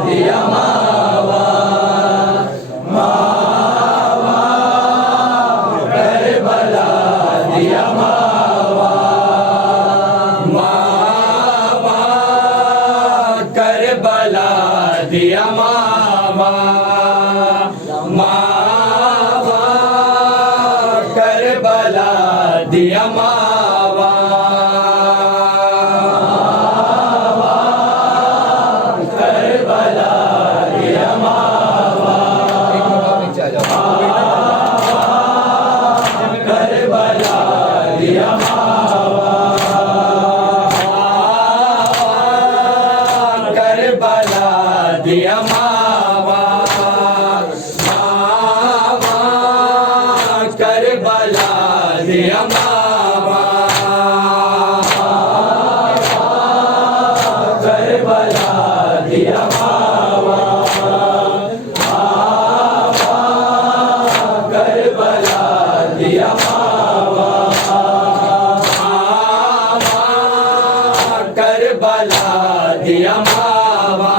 दिया मावा मावा करबला दिया मावा करबला दिया मावा करबला दिया मावा करबला दिया मावा मावा करबला दिया मावा करबला दिया मावा करबला दिया मावा करबला दिया मावा करबला दिया मावा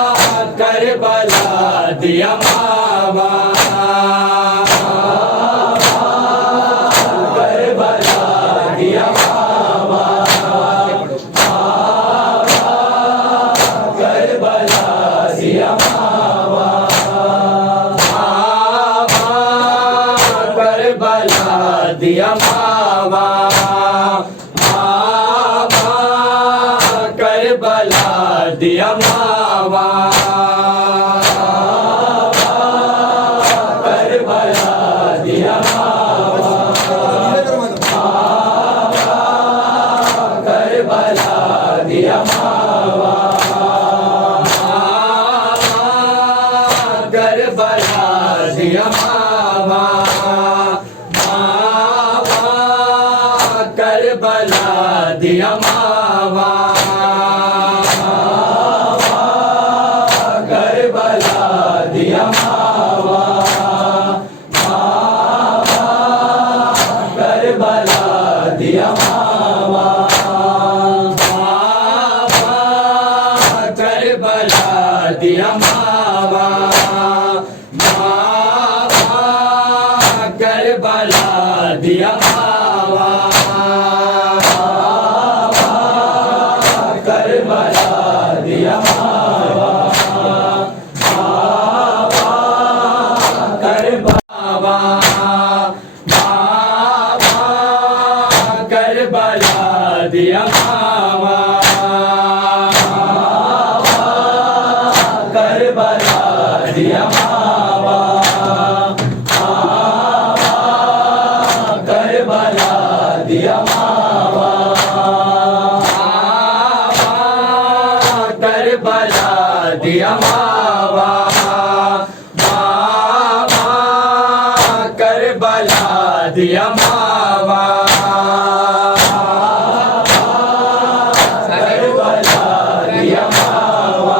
करबला दिया मावा करबला दिया मावा करबला दिया मावा करबला दिया मावा करबला दिया मावा करबला दिया मावा करबला दिया मावा करबला दिया मावा करबला दिया मावा करबला दिया मावा करबला दिया मावा करबला दिया मावा करबला दिया मावा करबला करबला दिया मावा करबला दिया मावा करबला दिया मावा करबला दिया मावा करबला दिया मावा करबला दिया मावा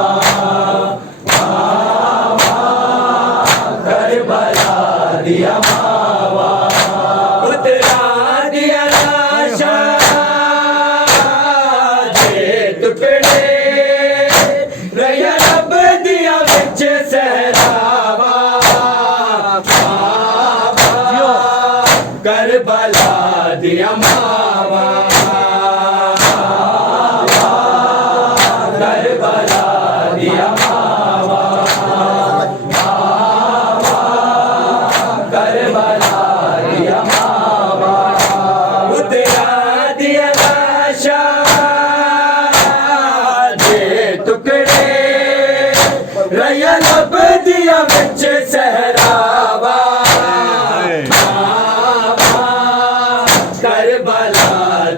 करबला दिया मावा उतरा दिया लाशा दे टुकड़े रया रब दिया विच सहरावा करबला दिया मावा करबला दिया मावा करबला दिया मावा उतरा दिया लाशा दे टुकड़े रया लब दिया विच सहरावा करबला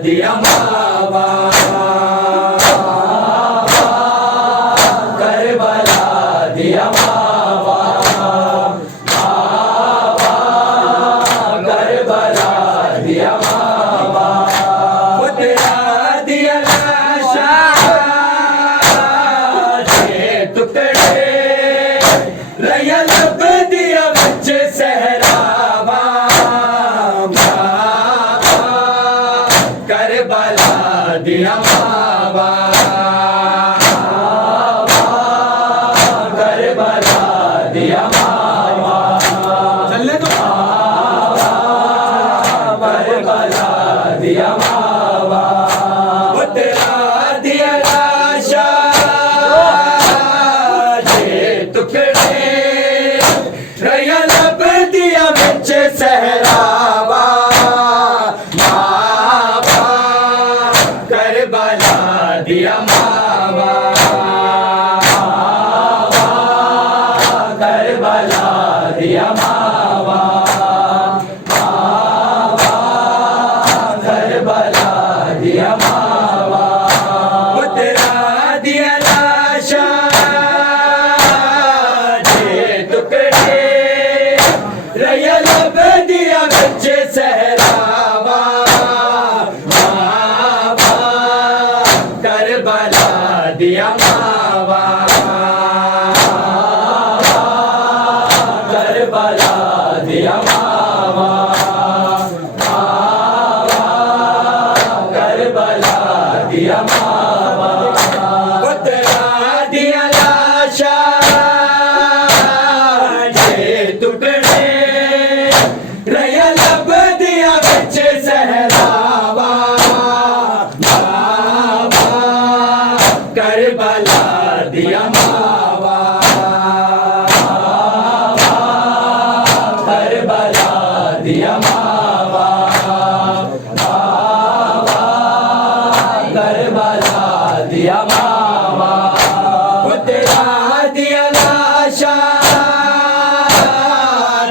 दिया मावा करबला दिया मावा करबला दिया मावा उतरा दिया लाशा दे टुकड़े रया लब दिया विच सहरावा मावा करबला दिया मावा चलने दो करबला दिया मावा वो तेरा दिया लाशा जे टुकड़े रया लब दिया बिच सहरावा मावा करबला दिया मावा करबला दिया मावा करबला दिया मावा वो तेरा दिया लाशा जे टुकड़े रया लब दिया बिच सहरावा मावा करबला दिया मावा करबला दिया मावा करबला दिया मावा वो तेरा दिया लाशा जे टुकड़े रया लब दिया बिच सहरावा मावा करबला दिया मावा करबला दिया मावा करबला दिया मावा वो तेरा दिया लाशा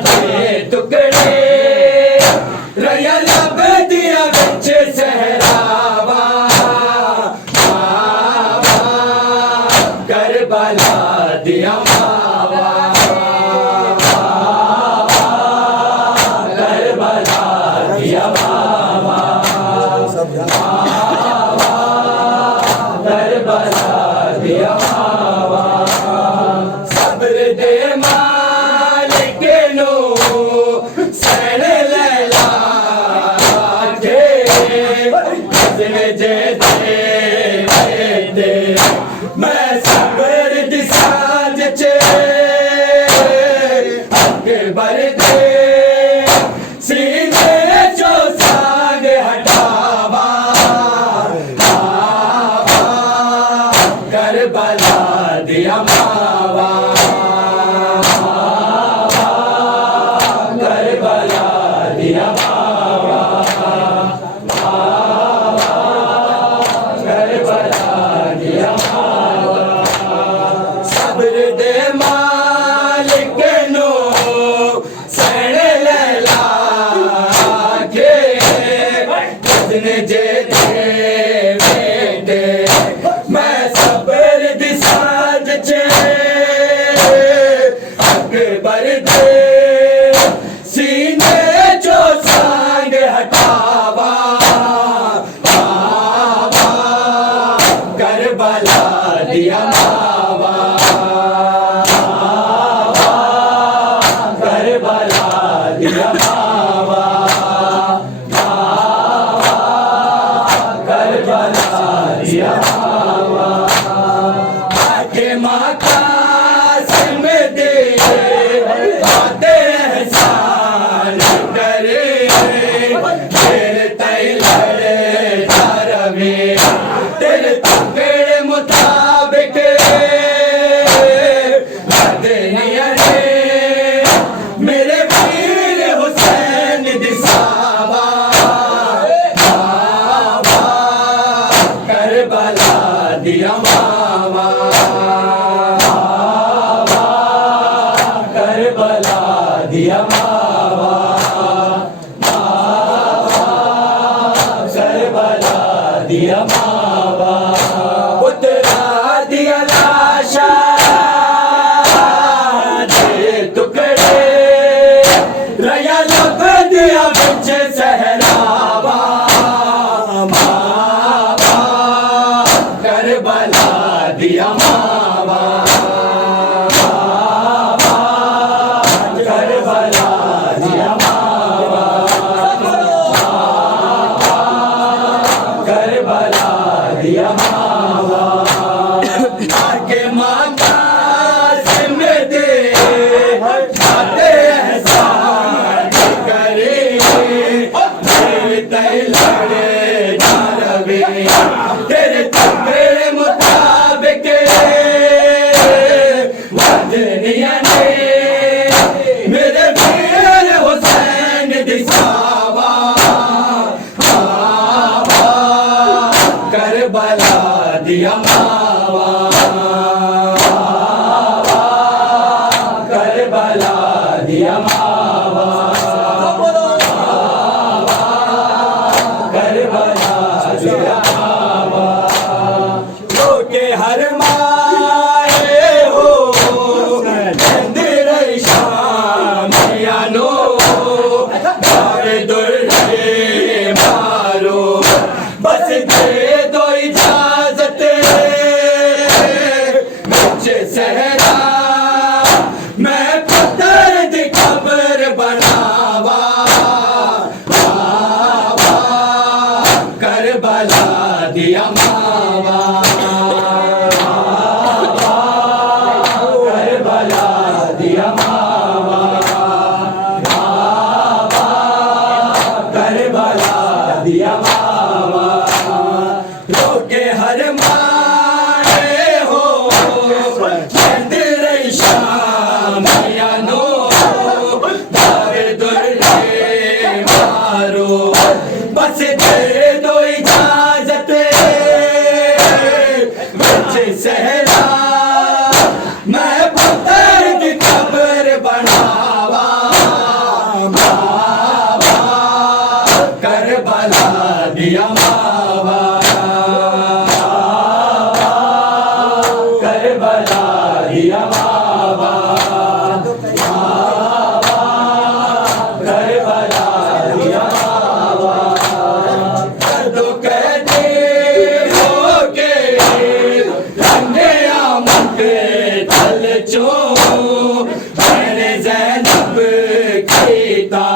जे टुकड़े रया लब दिया बिच सहरावा मावा करबला दिया मावा करबला दिया मावा करबला दिया मावा सब्र दे मालिक नो सैन लैला के हज़न जे दे मैं सब्र दी साज चे अकबर दे सीने जो साग हटावा मावा करबला दिया मावा करबला दिया मावा करबला दिया मावा सब्र दे मालिक नो सैन लैला के हज़न जे दे मैं सब्र दी साज चे अकबर दे सीने जो सांग हटावा मावा करबला दिया मावा करबला दिया मावा करबला दिया मावा आके माँ का सिम दे बाते एहसान करे तेरे तय लड़े तारवे तेरे तकड़े मुताबिक मदनिया रे मेरे वीर हुसैन दिसावा मावा करबला दिया मावा करबला दिया मावा करबला दिया मावा पुतरा दिया लाशा जे टुकड़े रया लब दिया बिच सहरावा मावा करबला दिया मावा करबला दिया मावा करबला दिया मावा दिसावा मावा करबला दिया मावा करबला दिया मावा करबला दिया मावा लोके हर माए हो चंद्र शाम यानो मारे दुर्गे मारो बस दे दो इजाजत मुझे सहरा मैं पत्थर दी कब्र बनावा मावा करबला दिया मावा करबला दिया मावा करबला दिया मावा लोके हर माए हो चंद्र शाम यानो दारे दुर्गे मारो बस दे दो इजाजत मुझे सहरा मैं पत्थर की कब्र बनावा मावा करबला दिया मावा करबला दिया मावा करबला दिया मावा कर दो कहते हो के रंगे आमन के तल चो मैंने ज़ैनब कीता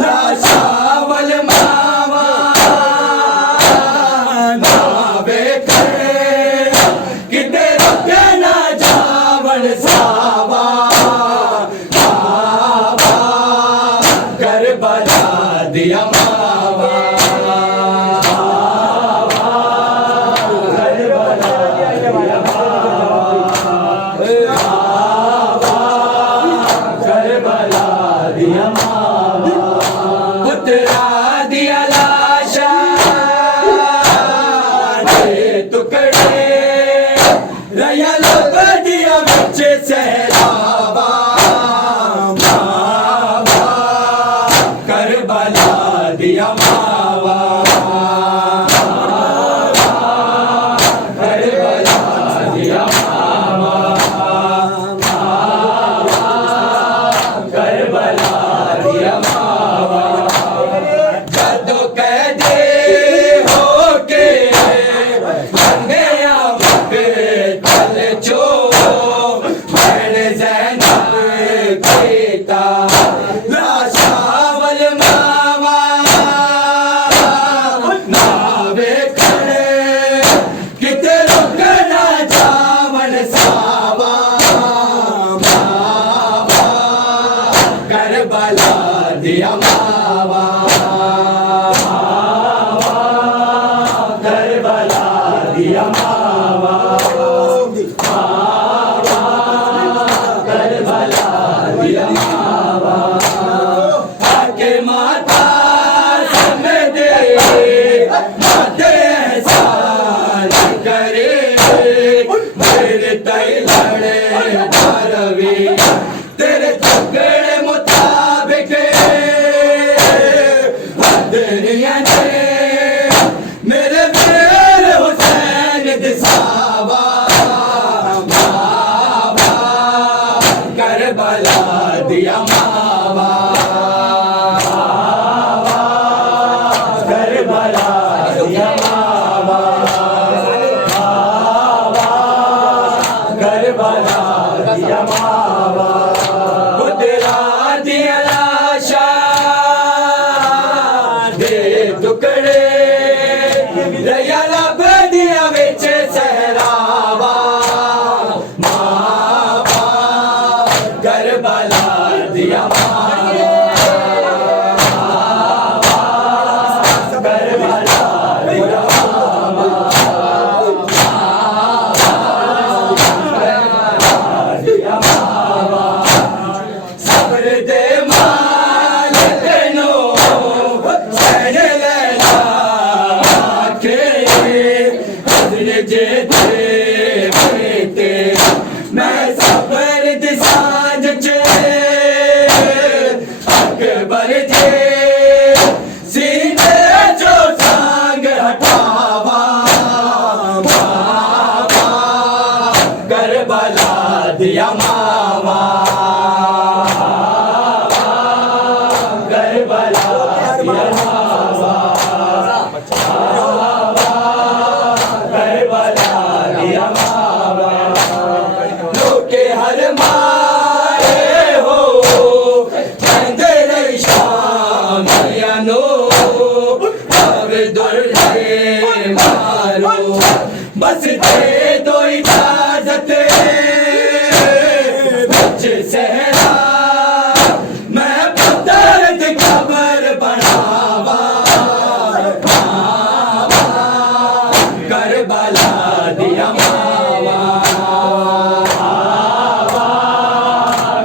राशावल मावा नावे करे किते रुके ना जावन सावा मावा करबला दिया मावा करबला दिया करबला दिया मावा पुत्रा दिया लाशा दे टुकड़े रया लब दिया बिच सहरावा मावा करबला दिया मावा करबला दिया मावा करबला दिया मावा जदो कहते हो के रंगे आमक तल चो मैंने ज़ैनब कीता राशावल मावा नावे खड़े किते रुकना जावन सावा मावा करबला दिया मावा करबला दिया मावा करबला दिया मावा आके माता समझे माते एहसान करे मेरे तय लड़े बारवी तेरे टुकड़े मुताबिक दुनिया ने मेरे मेरे हुसैन दिसावा मावा करबला दिया मावा करबला दिया मावा करबला दिया मावा पुत्रा दिया लाशा दे टुकड़े रया लब दिया बिच सहरावा मावा करबला दिया मावा करबला दिया मावा दिया मावा सब्र दे मालिक नो लोके हर मारे हो चंद्र शाम नो अब दुर्गे मारो बस दे दो इजाजत मुझ सहरा मैं दर्द खबर बनावा करबला दिया मावा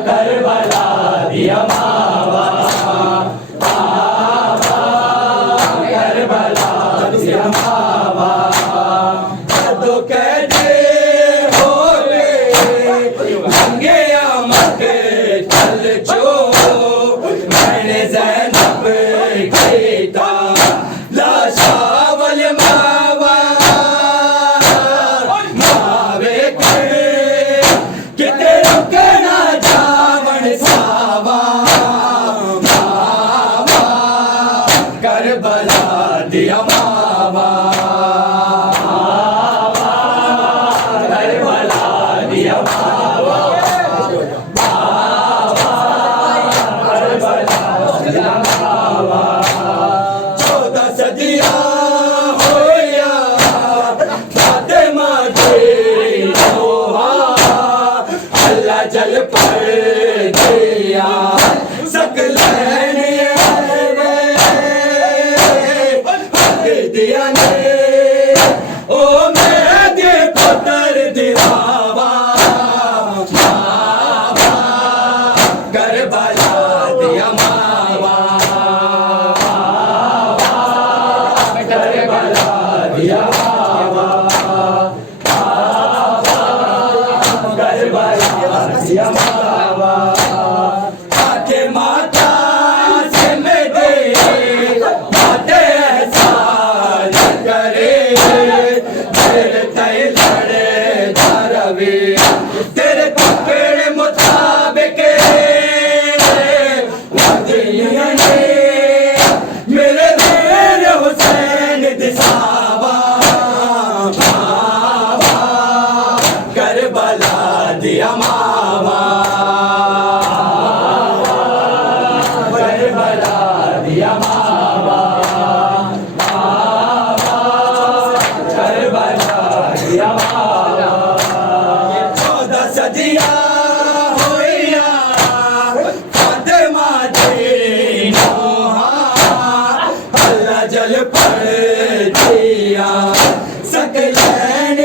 करबला दिया मावा करबला दिया मावा तो कहते हो लंगे मत चल जो मैंने ज़ैनब कहता लाशावल मावा मावे किते रुकना जावन सावा मावा करबला दिया मावा करबला दिया मावा करबला दिया मावा 14 सदियां होया फातिमा की दोहा अल्लाह जल पर दिया सकलैन दिया ने ओ मैं दे पुत्र दिवावा मावा करबला दिया मावा करबला दिया मावा करबला दिया मावा आके माता से मैं दे माते एहसान करे तेरे तय लड़े धरवे तेरे टुकड़े मुताबिक वदियां ने मेरे वीर हुसैन दिसावा मावा करबला दिया मावा करबला दिया मावा करबला दिया मावा 14 सदियां होया फातिमा दी नोहा अल्लाह जल पर दिया सकलैन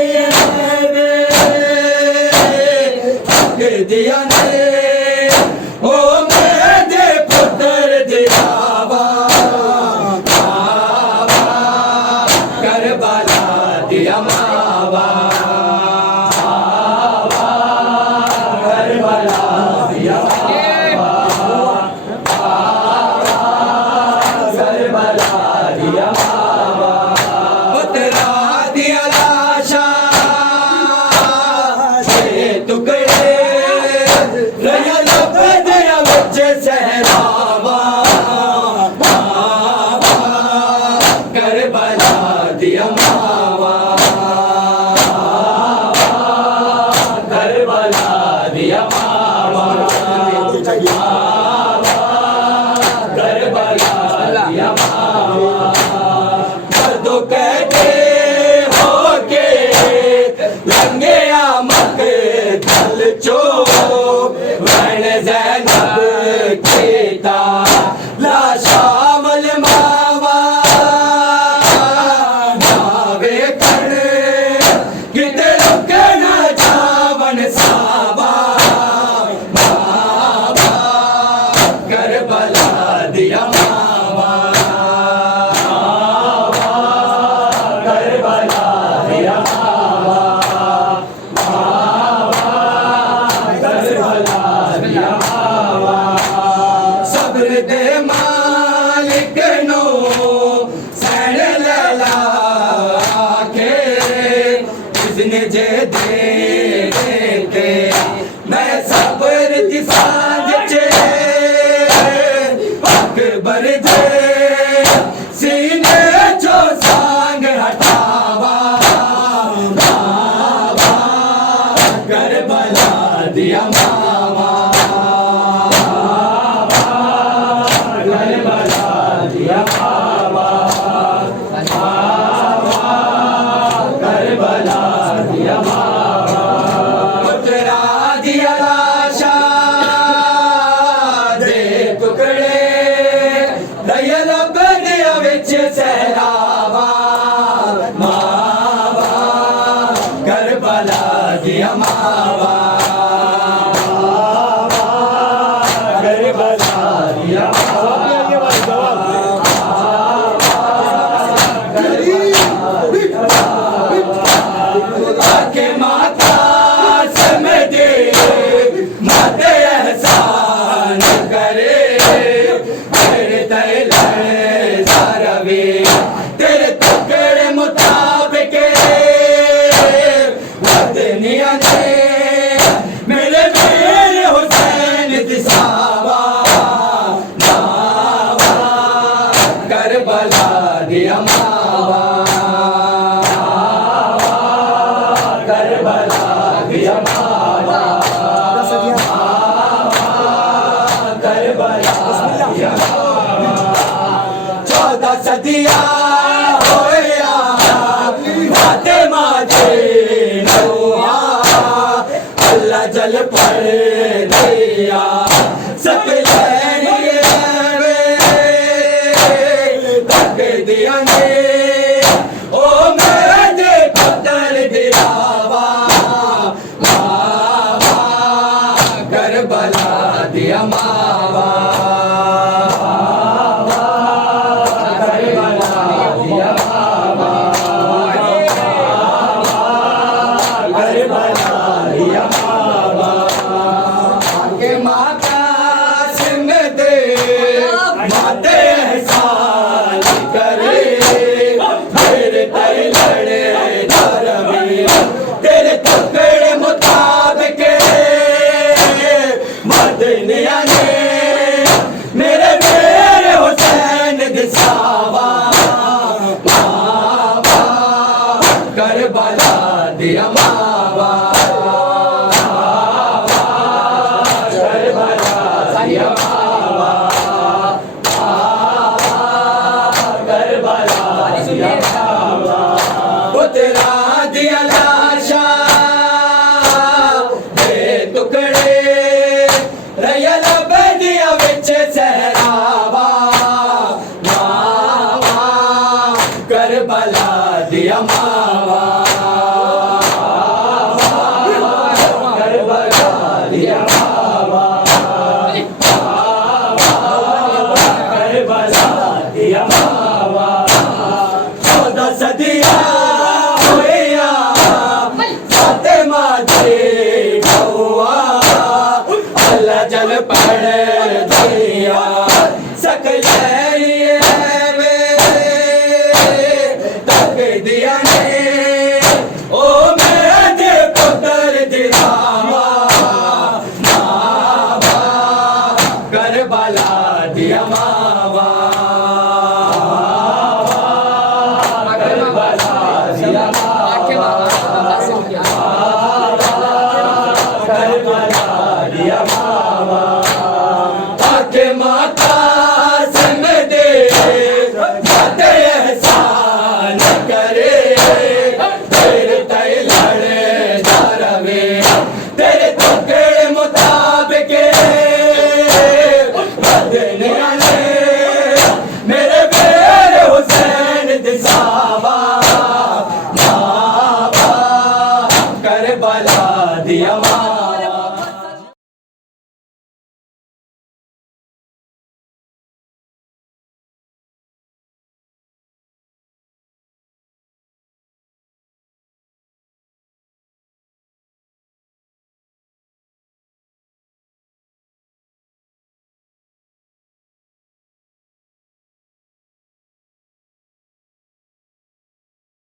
दिया ने ओ मैं दे पुत्र दिलावा मावा करबला दिया मावा करबला दिया मावा करबला दिया मावा पुत्रा दिया लाशा टुकड़े रया लब दिया बच्चे सहरावा मावा करबला दिया मावा करबला दिया मावा करबला दिया मावा मर्दों कहते हो के लंगे आमक दल चो मैंने ज़ैनब कहता लाशावल मावा मावे कर किते रुकना जावन सावा मावा करबला दिया मावा करबला दिया मावा करबला दिया मावा सब्र दे मालिक नो सैन लैला के इसने जे दे के मैं सब्र दी सांझ चे अकबर दे दिया मावा करबला दिया मावा पुत्रा दिया लाशा दे टुकड़े दयल बदिया विच सहरावा मावा करबला दिया मावा करबला दिया के माता समझे माते एहसान करे तेरे तले सारवे तेरे टुकड़े मुताबिक वतनिया ने मेरे मेरे हुसैन दिसावा मावा करबला दिया मावा करबला दिया मावा करबला दिया मावा 14 सदिया होया माते माते नौआ अल्लाह जल पर दिया सकलैन तक दिया ने ओ मेरे पुत्र दिलावा मावा करबला दिया मावा करबला दिया मावा करबला दिया मावा के माता सिंह दे माते एहसान करे तेरे तले लड़े धरमी तेरे टुकड़े मुताबिक मदनिया ने मेरे मेरे हुसैन दिसावा मावा करबला दिया मावा करबला दिया मावा करबला दिया मावा पुत्रा दिया लाशा दे टुकड़े रयल बदिया विच सहरावा मावा करबला दिया मावा